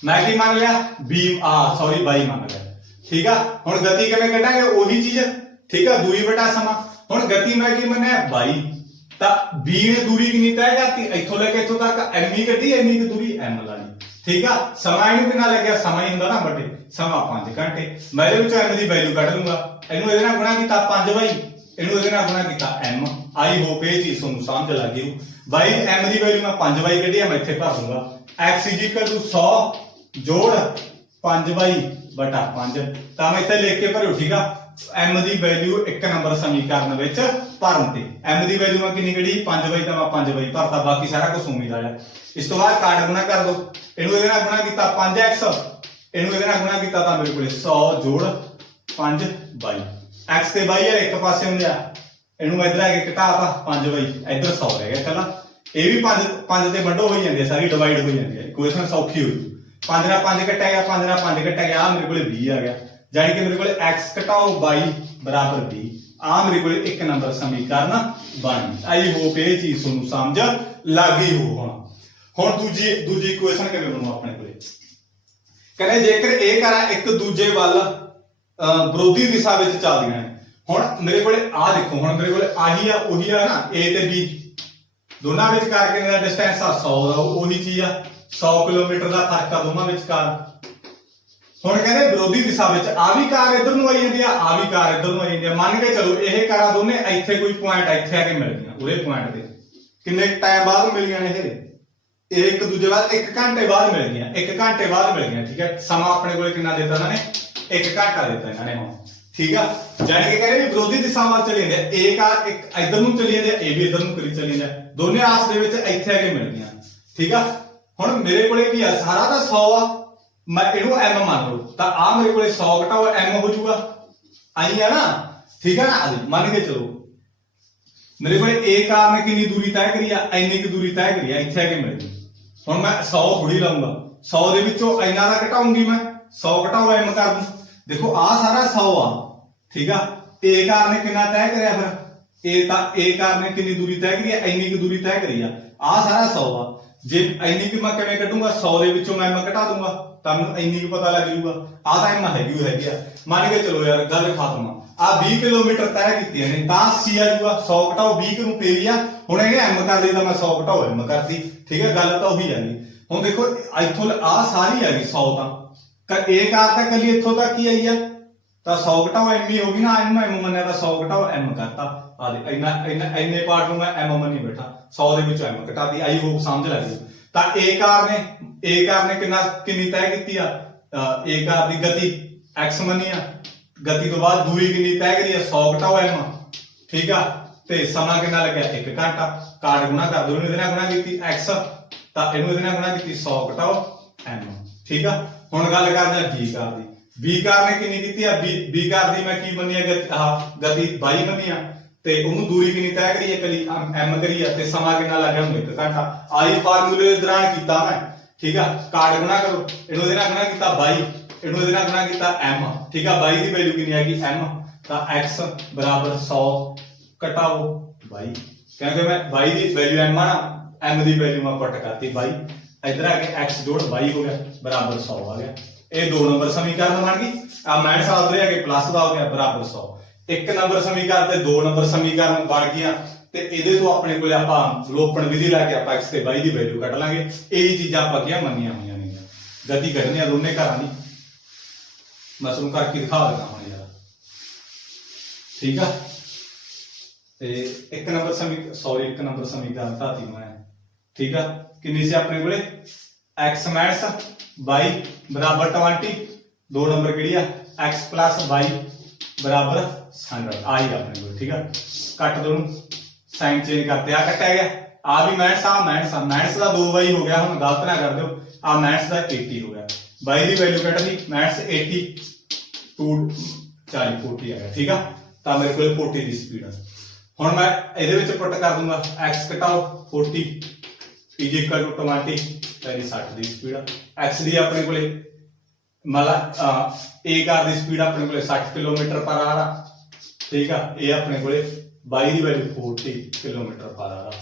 मैं की मान लिया बी सॉरी बाई मान लिया। ठीक है। हुण गति किवें कढांगे ओही चीज। ठीक है। दूरी बटा समा। हुण गति मैं की मन्निया 22, ਤਾਂ B ने दूरी कितनी तय करती इथों लेके इथों तक m ही कटी, इन्नी की दूरी m ला ली। ठीक है। समा इनू कितना लग समा ही हुंदा ना बटे समा 5 घंटे। मैं इहदे विचों m दी वैल्यू कढ लूंगा। इहनू इहदे नाल गुणा कीता 5 बाई, इहनू इहदे नाल गुणा कीता m। आई होप ये चीज तुहानू समझ लग गई। बाई m दी वैल्यू मैं 5 बाई कढी मैं इत्थे भर दूंगा। x = 100 जोड़ 5 बाई बटा 5, तां मैं इत्थे लिख के भरो। ठीक है। m दी वैल्यू 1 नंबर समीकरण विच भरन ते m दी वैल्यू मैं कितनी कढ़ी 5 बाई, तां मैं 5 बाई भरता, बाकी सारा कुछ उम्मीद आया। इस तो बाद काट गुणा कर दो, इहनू इहदे नाल गुणा कीता 5x, इहनू इहदे नाल गुणा कीता तां मेरे कोले 100 जोड़ 5 बाई। x ते बाई यार एक पासे हुंदा, इहनू इधर आके घटाता 5 बाई, इधर 100 रह गया कला। ये भी 5 ते वंडो हो जांदी है, सारी डिवाइड हो जांदी है, इक्वेशन सौखी हो गई। 5 नाल 5 कट्टिया गया, 5 नाल 5 कट्टिया गया, मेरे कोले 20 आ गया। जानी कि मेरे को x घटाओ 22 बराबर 20, आ मेरे को 1 नंबर समीकरण बन गई। आई होप ये चीज तुहानू समझ लग गई हो। हुण दूजी इक्वेशन किवें बनू अपने कोले, कहने जेकर ए करा एक दूजे वाल विरोधी दिशा विच चलदियां ने। हुण मेरे कोले आ देखो, हुण मेरे कोले आही आ ओही आ ना, ए ते बी दोनां विचकार किन्ने दा डिस्टेंस आ 100 दा, ओही चीज आ 100 किलोमीटर दा फर्क आ दोनां विचकार। हुण कहंदे विरोधी दिशा विच आ भी कार इधर नूं आई जांदी आ भी कार इधर नूं आई जांदी। मान के चलो यह कारां दोने इत्थे कोई पॉइंट इत्थे आके मिल गईयां, उहदे पॉइंट ते किन्ने टाइम बाद मिलियां ने ये एक दूजे बाद 1 घंटे बाद मिल गईयां, 1 घंटे बाद मिल गईयां। ठीक है। समा अपने कोले कितना देता इन्हां ने 1 घंटा देता इन्हां ने हुण। ठीक है। जानी कि कहंदे भी विरोधी दिशा वाल चली जांदे, ए कार एक इधर नूं चली जांदी ए भी इधर नूं करी चली जांदी, दोने आपस दे विच इत्थे आके मिल गईयां। ठीक है। हुण मेरे कोले की आ सारा दा 100 आ, मैं इहनू m मान लो तां आ मेरे कोले 100 घटाओ m हो जाऊगा, आई है ना। ठीक है ना। मान के चलो मेरे को ए कार ने कितनी दूरी तय करी आ, इन्नी की दूरी तय करी आ, इत्थे आके मिल गई। हुण मैं 100 थोड़ी लाऊंगा, 100 दे विचों इन्ना दा घटाऊंगी, मैं 100 घटाओ m कर दूं। देखो आ सारा 100 आ। ठीक है। ए कार ने कितना तय करिया, फिर ए कार ने कितनी दूरी तय करी आ, इन्नी की दूरी तय करी आ सारा 100 आ। जे इन्नी की मैं किवें कढूंगा 100 दे विचों मैं m घटा दूंगा, तां इन्नी की पता लग जाऊगा। आ तां m हैगी आ। मान के चलो यार गल खत्म आ 20 किलोमीटर तय कीती ने, तां 80 आ जाऊगा। 100 घटाओ 20 करूं फिर ही आ। हुण इहने m कर दी तां मैं 100 घटाओ m करती। ठीक है। गल तां ओही जानी। हुण देखो इत्थों आ सारी आ गई 100, तां ए कार तां कली इत्थों तक ही आई आ, तां 100 घटाओ m ही होगी ना। इहनू m मन्निया तां 100 घटाओ m करता। आ दे इन्ने पार्ट नूं मैं m मन्नी बैठा, 100 दे विचों m घटाती। आई होप समझ लग गई। तां ए कार ने कितनी तय कीती आ, ए कार दी गति x मन्नी आ, गति तो बाद दूरी कितनी तय करी 100 घटाओ m। ठीक है। ते समा कितना लग्या 1 घंटा। काट गुणा कर दो, इहनू इहदे नाल गुणा कीती x, तां इहनू इहदे नाल गुणा कीती 100 घटाओ m। ठीक है। हुण गल करदे आ b कार दी। b कार ने कितनी कीती आ, b कार दी मैं की मन्नी आ, गति 22 मन्नी आ, ते ओनू दूरी कितनी तय करी है कली m करी है, ते समा कितना लग गया 1 घंटा। आई फार्मूले दे दौरान कीता मैं। ठीक है। काट गुणा करो, इहनू इहदे नाल गुणा कीता 22, इहनू इहदे नाल गुणा कीता m। ठीक है। 22 दी वैल्यू कितनी आएगी m, तां x बराबर 100 घटाओ 22, क्योंकि मैं 22 दी वैल्यू m आ ना, m दी वैल्यू मैं पुट करती 22, इधर आके x जोड़ 22 हो गया बराबर 100 आ गया। ये 2 नंबर समीकरण बन गई। आ माइनस आ उधर आके प्लस दा हो गया बराबर 100। 1 नंबर समीकरण ते 2 नंबर समीकरण बन गया। ते इहदे तो अपने कोले आपां विलोपन विधि ला के आपां x ते 22 दी वैल्यू कढ लांगे। यही चीजां आपां कियां मन्नियां होईयां ने, गति कढनी आ दोने घरां दी। मैं तुहानूं करके दिखा देना हुण यार। ठीक है। ते 1 नंबर समीकरण धाती मैं। ठीक है। किन्नी से अपने कोले x माइनस 22 बराबर 20, 2 नंबर किहड़ी आ x प्लस 22 बराबर 100 आई अपने को। ठीक है। कट दो, साइन चेंज करते आ कटिया गया, आ भी माइनस आ माइनस का 2 बाई हो गया। हम गलत ना कर दो, आ माइनस का 80 हो गया। 22 की वैल्यू कट दी माइनस 80 2 40 40 आ गया। ठीक है। तो मेरे को 40 की स्पीड हुण मैं इहदे विच पुट कर दूंगा x घटाओ 40 इज इक्वल टू 20 ਤਾਂ ਇਹਦੀ 60 ਦੀ ਸਪੀਡ। x ਦੀ ਆਪਣੇ ਕੋਲੇ ਮਤਲਬ a ਕਾਰ ਦੀ ਸਪੀਡ ਆਪਣੇ ਕੋਲੇ 60 ਕਿਲੋਮੀਟਰ ਪਰ ਆਵਰ ਆ, ਠੀਕ ਆ। ਇਹ ਆਪਣੇ ਕੋਲੇ y ਦੀ ਵੈਲਿਊ 40 ਕਿਲੋਮੀਟਰ ਪਰ ਆਵਰ ਆ।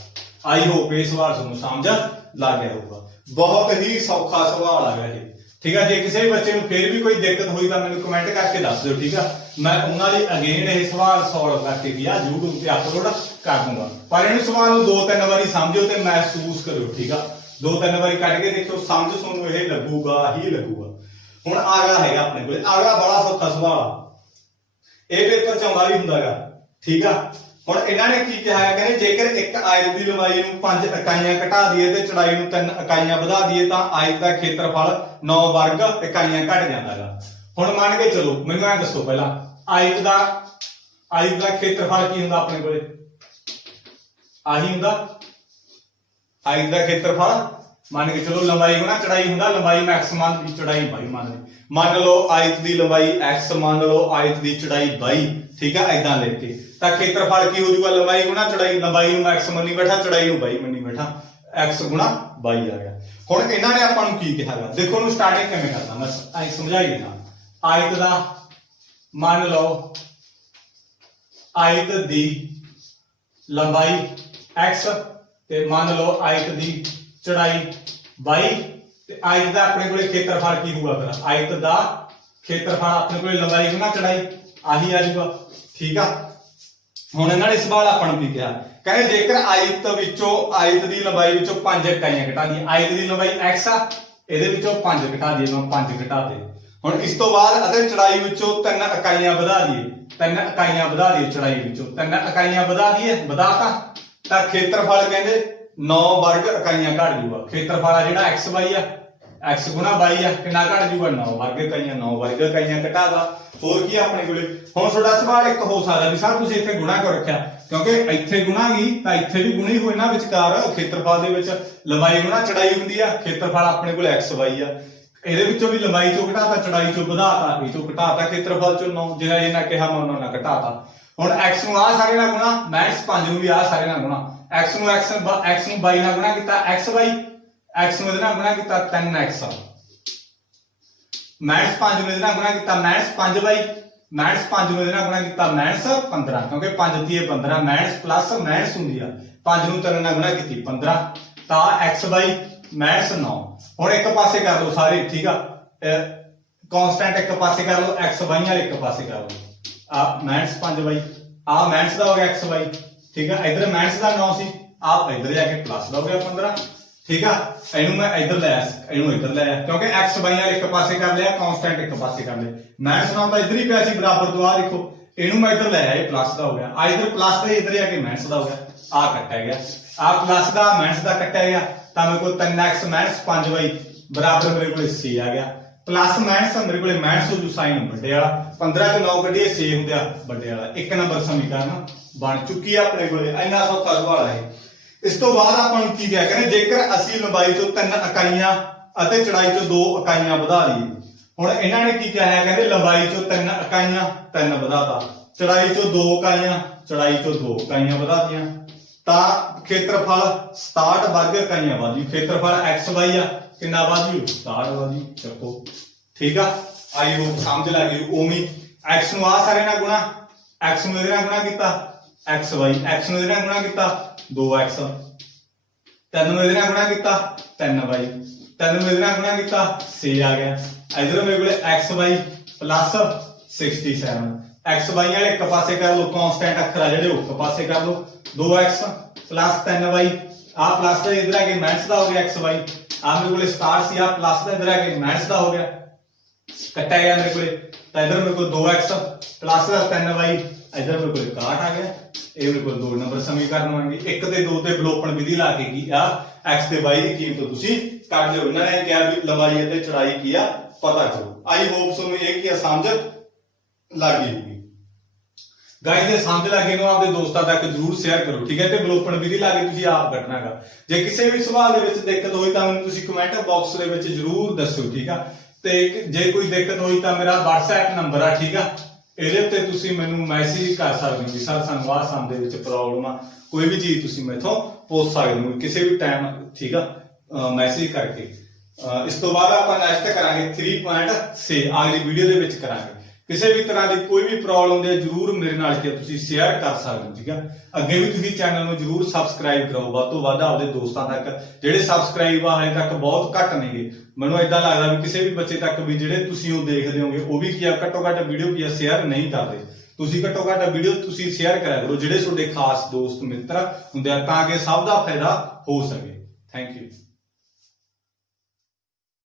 ਆਈ ਹੋਪ ਇਹ ਸਵਾਲ ਤੁਹਾਨੂੰ ਸਮਝ ਲੱਗ ਗਿਆ ਹੋਊਗਾ। ਬਹੁਤ ਹੀ ਸੌਖਾ ਸਵਾਲ ਆ ਗਿਆ ਇਹ, ਠੀਕ ਆ। ਜੇ ਕਿਸੇ ਵੀ ਬੱਚੇ ਨੂੰ ਫਿਰ ਵੀ ਕੋਈ ਦਿੱਕਤ ਹੋਈ ਤਾਂ ਮੈਨੂੰ ਕਮੈਂਟ ਕਰਕੇ ਦੱਸ ਦਿਓ, ਠੀਕ ਆ। ਮੈਂ ਉਹਨਾਂ ਲਈ ਅਗੇਨ ਇਹ ਸਵਾਲ ਸੋਲਵ ਕਰਕੇ ਵੀ ਆ YouTube ਤੇ ਅਪਲੋਡ ਕਰ ਦੂੰਗਾ। ਪਰ ਇਹਨੂੰ ਸਵਾਲ ਨੂੰ 2-3 ਵਾਰੀ ਸਮਝੋ ਤੇ ਮਹਿਸੂਸ ਕਰਿਓ, ਠੀਕ ਆ। 2-3 ਵਾਰੀ ਕੱਢ ਕੇ ਦੇਖੋ, ਸਮਝ ਤੁਹਾਨੂੰ ਇਹ ਲੱਗੂਗਾ ਹੀ ਲੱਗੂਗਾ। ਹੁਣ ਅਗਲਾ ਹੈਗਾ ਆਪਣੇ ਕੋਲ, ਅਗਲਾ ਬੜਾ ਸੌਖਾ ਸਵਾਲ ਆ, ਇਹ ਪੇਪਰ ਚ ਆਉਂਦਾ ਵੀ ਹੁੰਦਾਗਾ, ਠੀਕ ਆ। ਹੁਣ ਇਹਨਾਂ ਨੇ ਕੀ ਕਿਹਾ ਹੈ, ਕਹਿੰਦੇ ਜੇਕਰ ਇੱਕ ਆਇਤ ਦੀ ਲੰਬਾਈ ਨੂੰ 5 ਇਕਾਈਆਂ ਘਟਾ ਦਈਏ ਤੇ ਚੌੜਾਈ ਨੂੰ 3 ਇਕਾਈਆਂ ਵਧਾ ਦਈਏ ਤਾਂ ਆਇਤ ਦਾ ਖੇਤਰਫਲ 9 ਵਰਗ ਇਕਾਈਆਂ ਘਟ ਜਾਂਦਾਗਾ। ਹੁਣ ਮੰਨ ਕੇ ਚਲੋ, ਮੈਨੂੰ ਐ ਦੱਸੋ ਪਹਿਲਾਂ ਆਇਤ ਦਾ ਖੇਤਰਫਲ ਕੀ ਹੁੰਦਾ ਆਪਣੇ ਕੋਲੇ? ਆਹੀ ਹੁੰਦਾ ਆਇਤ ਦਾ ਖੇਤਰਫਲ। ਮੰਨ ਕੇ ਚਲੋ ਲੰਬਾਈ ਗੁਣਾ ਚੌੜਾਈ ਹੁੰਦਾ, ਲੰਬਾਈ ਮੈਕਸ ਮੰਨ ਦੀ ਚੌੜਾਈ ਬਾਈ ਮੰਨ ਲਓ ਆਇਤ ਦੀ ਲੰਬਾਈ x, ਮੰਨ ਲਓ ਆਇਤ ਦੀ ਚੌੜਾਈ 22, ਠੀਕ ਆ। ਐਦਾਂ ਲਿਖ ਕੇ ਤਾਂ ਖੇਤਰਫਲ ਕੀ ਹੋ ਜਾਊਗਾ? ਲੰਬਾਈ ਗੁਣਾ ਚੌੜਾਈ, ਲੰਬਾਈ ਨੂੰ x ਮੰਨੀ ਬੈਠਾ, ਚੌੜਾਈ ਨੂੰ 22 ਮੰਨੀ ਬੈਠਾ, x ਗੁਣਾ 22 ਆ ਗਿਆ। ਹੁਣ ਇਹਨਾਂ ਨੇ ਆਪਾਂ ਨੂੰ ਕੀ ਕਿਹਾਗਾ, ਦੇਖੋ ਉਹਨੂੰ ਸਟਾਰਟਿੰਗ ਕਿਵੇਂ ਕਰਦਾ ਮੈਂ ਐ ਸਮਝਾਈ ਦੇਣਾ। ਆਇਤ ਦਾ ਮੰਨ ਲਓ ਆਇਤ ਦੀ ਲੰਬਾਈ x ਤੇ ਮੰਨ ਲਓ ਆਇਤ ਦੀ ਚੌੜਾਈ 22 ਤੇ ਆਇਤ ਦਾ ਆਪਣੇ ਕੋਲੇ ਖੇਤਰਫਲ ਕੀ ਹੋਊਗਾ? ਫਿਰ ਆਇਤ ਦਾ ਖੇਤਰਫਲ ਆਪਣੇ ਕੋਲੇ ਲੰਬਾਈ ਗੁਣਾ ਚੌੜਾਈ ਆਹੀ ਆ ਜਾਊਗਾ, ਠੀਕ ਆ। ਹੁਣ ਇਹਨਾਂ ਨੇ ਸਵਾਲ ਆਪਾਂ ਨੂੰ ਕੀ ਕਿਹਾ, ਕਹਿੰਦੇ ਜੇਕਰ ਆਇਤ ਦੀ ਲੰਬਾਈ ਵਿੱਚੋਂ 5 ਇਕਾਈਆਂ ਘਟਾ ਦਈਏ, ਆਇਤ ਦੀ ਲੰਬਾਈ x ਆ, ਇਹਦੇ ਵਿੱਚੋਂ 5 ਘਟਾ ਦਈਏ, 5 ਘਟਾ ਦੇ। ਹੁਣ ਇਸ ਤੋਂ ਬਾਅਦ ਅਤੇ ਚੌੜਾਈ ਵਿੱਚੋਂ 3 ਇਕਾਈਆਂ ਵਧਾ ਦਈਏ, 3 ਇਕਾਈਆਂ ਵਧਾ ਦਈਏ, ਚੌੜਾਈ ਵਿੱਚੋਂ 3 ਇਕਾਈਆਂ ਵਧਾ ਦਈਏ, ਵਧਾਤਾ ਤਾਂ ਖੇਤਰਫਲ ਕਹਿੰਦੇ 9 ਵਰਗ ਇਕਾਈਆਂ ਘਟ ਜੂਗਾ। ਖੇਤਰਫਲ ਆ ਜਿਹੜਾ xy ਆ, x ਗੁਣਾ 22 ਆ, ਕਿੰਨਾ ਘਟ ਜੂਗਾ? 9 ਵਰਗ ਇਕਾਈਆਂ। 9 ਵਰਗ ਇਕਾਈਆਂ ਘਟਾਦਾ। ਹੋਰ ਕੀ ਆਪਣੇ ਕੋਲੇ? ਹੁਣ ਤੁਹਾਡਾ ਸਵਾਲ ਇੱਕ ਹੋ ਸਕਦਾ ਵੀ ਸਰ ਤੁਸੀਂ ਇੱਥੇ ਗੁਣਾ ਕਿਉਂ ਰੱਖਿਆ? ਕਿਉਂਕਿ ਇੱਥੇ ਗੁਣਾ ਗਈ ਤਾਂ ਇੱਥੇ ਵੀ ਗੁਣੀ ਹੋਏ ਨਾ ਵਿਚਕਾਰ। ਖੇਤਰਫਲ ਦੇ ਵਿੱਚ ਲੰਬਾਈ ਗੁਣਾ ਚੌੜਾਈ ਹੁੰਦੀ ਆ, ਖੇਤਰਫਲ ਆਪਣੇ ਕੋਲ xy ਆ, ਇਹਦੇ ਵਿੱਚੋਂ ਵੀ ਲੰਬਾਈ ਚੋਂ ਘਟਾਤਾ, ਚੌੜਾਈ ਚੋਂ ਵਧਾਤਾ, ਇਹ ਚੋਂ ਘਟਾਤਾ, ਖੇਤਰਫਲ ਚੋਂ 9 ਜਿਹੜਾ ਇਹਨਾਂ ਕਿਹਾ ਮੈਂ ਉਹਨਾਂ ਨਾਲ ਘਟਾਤਾ। ਹੁਣ x ਨੂੰ ਆ ਸਾਰੇ ਨਾਲ ਗੁਣਾ, -5 ਨੂੰ ਵੀ ਆ ਸਾਰੇ ਨਾਲ ਗੁਣਾ, x ਨੂੰ 22 ਨਾਲ ਗੁਣਾ ਕੀਤਾ xy, x ਨੂੰ ਇਹਦੇ ਨਾਲ ਗੁਣਾ ਕੀਤਾ 3x, -5 ਨੂੰ ਇਹਦੇ ਨਾਲ ਗੁਣਾ ਕੀਤਾ -5y, -5 ਨੂੰ ਇਹਦੇ ਨਾਲ ਗੁਣਾ ਕੀਤਾ -15, ਕਿਉਂਕਿ 5 ਦੀ 15, ਮਾਈਨਸ ਪਲੱਸ ਮਾਈਨਸ ਹੁੰਦੀ ਆ, 5 ਨੂੰ 3 ਨਾਲ ਗੁਣਾ ਕੀਤੀ 15 ਤਾਂ xy -9। ਹੁਣ ਇੱਕ ਪਾਸੇ ਕਰ ਲਓ ਸਾਰੇ, ਠੀਕ ਆ। ਕਾਂਸਟੈਂਟ ਇੱਕ ਪਾਸੇ ਕਰ ਲਓ, xy ਵਾਲੇ ਇੱਕ ਪਾਸੇ ਕਰ ਲਓ। ਆ -5y, ਆ ਮਾਈਨਸ ਦਾ ਹੋ ਗਿਆ xy, ਠੀਕ ਆ। ਇਧਰ ਮਾਈਨਸ ਦਾ 9 ਸੀ, ਆ ਇਧਰ ਜਾ ਕੇ ਪਲੱਸ ਦਾ ਹੋ ਗਿਆ 15, ਠੀਕ ਆ। ਇਹਨੂੰ ਮੈਂ ਇਧਰ ਲੈ ਆਇਆ, ਇਹਨੂੰ ਇਧਰ ਲੈ ਆਇਆ, ਕਿਉਂਕਿ xy ਵਾਲੇ ਇੱਕ ਪਾਸੇ ਕਰ ਲਿਆ, ਕਾਂਸਟੈਂਟ ਇੱਕ ਪਾਸੇ ਕਰ ਲਿਆ। ਮਾਈਨਸ 9 ਤਾਂ ਇਧਰ ਹੀ ਪਿਆ ਸੀ ਬਰਾਬਰ ਤੋਂ, ਆ ਦੇਖੋ ਇਹਨੂੰ ਮੈਂ ਇਧਰ ਲੈ ਆਇਆ, ਇਹ ਪਲੱਸ ਦਾ ਹੋ ਗਿਆ। ਆ ਇਧਰ ਪਲੱਸ ਦਾ, ਇਧਰ ਜਾ ਕੇ ਮਾਈਨਸ ਦਾ ਹੋ ਗਿਆ, ਆ ਕੱਟਿਆ ਗਿਆ। ਆ ਪਲੱਸ ਦਾ ਮਾਈਨਸ ਦਾ ਕੱਟਿਆ ਗਿਆ ਤਾਂ ਮੇਰੇ ਕੋਲ 3x - 5y ਬਰਾਬਰ ਮੇਰੇ ਕੋਲ c ਆ ਗਿਆ। ਪਲੱਸ ਮਾਈਨਸ ਮੇਰੇ ਕੋਲੇ ਮਾਈਨਸ ਹੋ ਜੂ ਸਾਈਨ ਵੱਡੇ ਵਾਲਾ, 15 ਚ 9 ਕੱਢੀਏ 6 ਹੁੰਦਾ ਵੱਡੇ ਵਾਲਾ। 1 ਨੰਬਰ ਸਮੀਕਰਨ ਬਣ ਚੁੱਕੀ ਆ ਆਪਣੇ ਕੋਲੇ। ਇੰਨਾ ਸੌਖਾ ਸਵਾਲ ਹੈ। ਇਸ ਤੋਂ ਬਾਅਦ ਆਪਾਂ ਨੂੰ ਕੀ ਕਿਹਾ, ਕਹਿੰਦੇ ਜੇਕਰ ਅਸੀਂ ਲੰਬਾਈ ਚੋਂ 3 ਇਕਾਈਆਂ ਅਤੇ ਚੌੜਾਈ ਚੋਂ 2 ਇਕਾਈਆਂ ਵਧਾ ਲਈਏ। ਹੁਣ ਇਹਨਾਂ ਨੇ ਕੀ ਕਿਹਾ ਹੈ, ਕਹਿੰਦੇ ਲੰਬਾਈ ਚੋਂ 3 ਇਕਾਈਆਂ 3 ਵਧਾਤਾ, ਚੌੜਾਈ ਚੋਂ 2 ਇਕਾਈਆਂ ਚੌੜਾਈ ਚੋਂ 2 ਇਕਾਈਆਂ ਵਧਾਤੀਆਂ ਤਾਂ ਖੇਤਰਫਲ 67 ਵਰਗ ਇਕਾਈਆਂ ਵਧੀ। ਖੇਤਰਫਲ xy ਆ, ਕਿੰਨਾ ਵਧੀ? 67 ਵਧੀ। ਚੱਕੋ, ਠੀਕ ਆ। ਆਈ ਹੋਪ ਸਮਝ ਲੱਗ ਗਈ। ਉਵੇਂ x ਨੂੰ ਆ ਸਾਰੇ ਨਾਲ ਗੁਣਾ, x ਨੂੰ ਇਹਦੇ ਨਾਲ ਗੁਣਾ ਕੀਤਾ xy, x ਨੂੰ ਇਹਦੇ ਨਾਲ ਗੁਣਾ ਕੀਤਾ 2x, 3 ਨੂੰ ਇਹਦੇ ਨਾਲ ਗੁਣਾ ਕੀਤਾ 3y, 3 ਨੂੰ ਇਹਦੇ ਨਾਲ ਗੁਣਾ ਕੀਤਾ 6 ਆ ਗਿਆ। ਇਧਰ ਮੇਰੇ ਕੋਲੇ xy ਪਲੱਸ 67, xy ਵਾਲੇ ਇੱਕ ਪਾਸੇ ਕਰ ਲਓ, ਕਾਂਸਟੈਂਟ ਅੱਖਰ ਆ ਜਿਹੜੇ ਉਹ ਇੱਕ ਪਾਸੇ ਕਰ ਲਓ, 2x ਪਲੱਸ 3y, ਆ ਪਲੱਸ ਦਾ ਇਧਰ ਆ ਕੇ ਮਾਈਨਸ ਦਾ ਹੋ ਗਿਆ xy, ਆ ਮੇਰੇ ਕੋਲੇ ਸਟਾਰ ਸੀ, ਆ ਪਲੱਸ ਦਾ ਇਧਰ ਆ ਕੇ ਮਾਈਨਸ ਦਾ ਹੋ ਗਿਆ, ਕੱਟਿਆ ਗਿਆ ਮੇਰੇ ਕੋਲੇ। ਤਾਂ ਇਧਰ ਮੇਰੇ ਕੋਲ 2x ਪਲੱਸ 3y, ਇਧਰ ਮੇਰੇ ਕੋਲੇ 61 ਆ ਗਿਆ। ਇਹ ਮੇਰੇ ਕੋਲ 2 ਨੰਬਰ ਸਮੀਕਰਨ ਬਣ ਗਏ। 1 ਤੇ 2 ਤੇ ਵਿਲੋਪਨ ਵਿਧੀ ਲਾ ਕੇ ਕੀ ਆ x ਤੇ y ਦੀ ਕੀਮਤ ਤੁਸੀਂ ਕੱਢ ਲਿਓ। ਇਹਨਾਂ ਨੇ ਕਿਹਾ ਵੀ ਲੰਬਾਈ ਅਤੇ ਚੌੜਾਈ ਕੀ ਆ ਪਤਾ ਕਰੋ। ਆਈ ਹੋਪ ਤੁਹਾਨੂੰ ਇਹ ਕੀ ਸਮਝ ਲੱਗ ਗਈ ਹੋਊਗੀ। ਗਾਇਜ਼ ਜੇ ਸਮਝ ਲੱਗੇ ਨੂੰ ਆਪਣੇ ਦੋਸਤਾਂ ਤੱਕ ਜਰੂਰ ਸ਼ੇਅਰ ਕਰੋ, ਠੀਕ ਹੈ। ਤੇ ਵਿਲੋਪਨ ਵਿਧੀ ਲਾ ਕੇ ਤੁਸੀਂ ਆਪ ਕੱਢਣਾਗਾ। ਜੇ ਕਿਸੇ ਵੀ ਸਵਾਲ ਦੇ ਵਿੱਚ ਦਿੱਕਤ ਹੋਈ ਤਾਂ ਮੈਨੂੰ ਤੁਸੀਂ ਕਮੈਂਟ ਬਾਕਸ ਦੇ ਵਿੱਚ ਜਰੂਰ ਦੱਸਿਓ, ਠੀਕ ਆ। ਤੇ ਜੇ ਕੋਈ ਦਿੱਕਤ ਹੋਈ ਤਾਂ ਮੇਰਾ WhatsApp ਨੰਬਰ ਆ, ਠੀਕ ਆ। ਇਹਦੇ ਉੱਤੇ ਤੁਸੀਂ ਮੈਨੂੰ ਮੈਸੇਜ ਕਰ ਸਕਦੇ ਹੋ ਕਿ ਸਰ ਸਾਨੂੰ ਆਹ ਸਮ ਦੇ ਵਿੱਚ ਪ੍ਰੋਬਲਮ ਆ, ਕੋਈ ਵੀ ਚੀਜ਼ ਤੁਸੀਂ ਮੈਥੋਂ ਪੁੱਛ ਸਕਦੇ ਹੋ ਕਿਸੇ ਵੀ ਟਾਈਮ, ਠੀਕ ਆ। ਮੈਸੇਜ ਕਰਕੇ। ਇਸ ਤੋਂ ਬਾਅਦ ਆਪਾਂ ਨੈਕਸਟ ਕਰਾਂਗੇ 3.6 ਅਗਲੀ ਵੀਡੀਓ ਦੇ ਵਿੱਚ ਕਰਾਂਗੇ। ਕਿਸੇ ਵੀ ਤਰ੍ਹਾਂ ਦੀ ਕੋਈ ਵੀ ਪ੍ਰੋਬਲਮ ਹੁੰਦੀ ਹੈ ਜਰੂਰ ਮੇਰੇ ਨਾਲ ਕਿ ਤੁਸੀਂ ਸ਼ੇਅਰ ਕਰ ਸਕਦੇ ਹੋ, ਠੀਕ ਹੈ। ਅੱਗੇ ਵੀ ਤੁਸੀਂ ਚੈਨਲ ਨੂੰ ਜਰੂਰ ਸਬਸਕ੍ਰਾਈਬ ਕਰੋ ਵੱਧ ਤੋਂ ਵੱਧ ਆਪਦੇ ਦੋਸਤਾਂ ਤੱਕ। ਜਿਹੜੇ ਸਬਸਕ੍ਰਾਈਬ ਹਾਲੇ ਤੱਕ ਬਹੁਤ ਘੱਟ ਨੇਗੇ, ਮੈਨੂੰ ਇਦਾਂ ਲੱਗਦਾ ਵੀ ਕਿਸੇ ਵੀ ਬੱਚੇ ਤੱਕ ਵੀ ਜਿਹੜੇ ਤੁਸੀਂ ਉਹ ਦੇਖਦੇ ਹੋਗੇ ਉਹ ਵੀ ਕੀ ਆ ਘੱਟੋ ਘੱਟ ਵੀਡੀਓ ਕੀ ਆ ਸ਼ੇਅਰ ਨਹੀਂ ਕਰਦੇ। ਤੁਸੀਂ ਘੱਟੋ ਘੱਟ ਵੀਡੀਓ ਤੁਸੀਂ ਸ਼ੇਅਰ ਕਰਿਆ ਕਰੋ ਜਿਹੜੇ ਤੁਹਾਡੇ ਖਾਸ ਦੋਸਤ ਮਿੱਤਰ ਹੁੰਦੇ ਆ, ਤਾਂ ਕਿ ਸਭ ਦਾ ਫਾਇਦਾ ਹੋ ਸਕੇ। Thank you.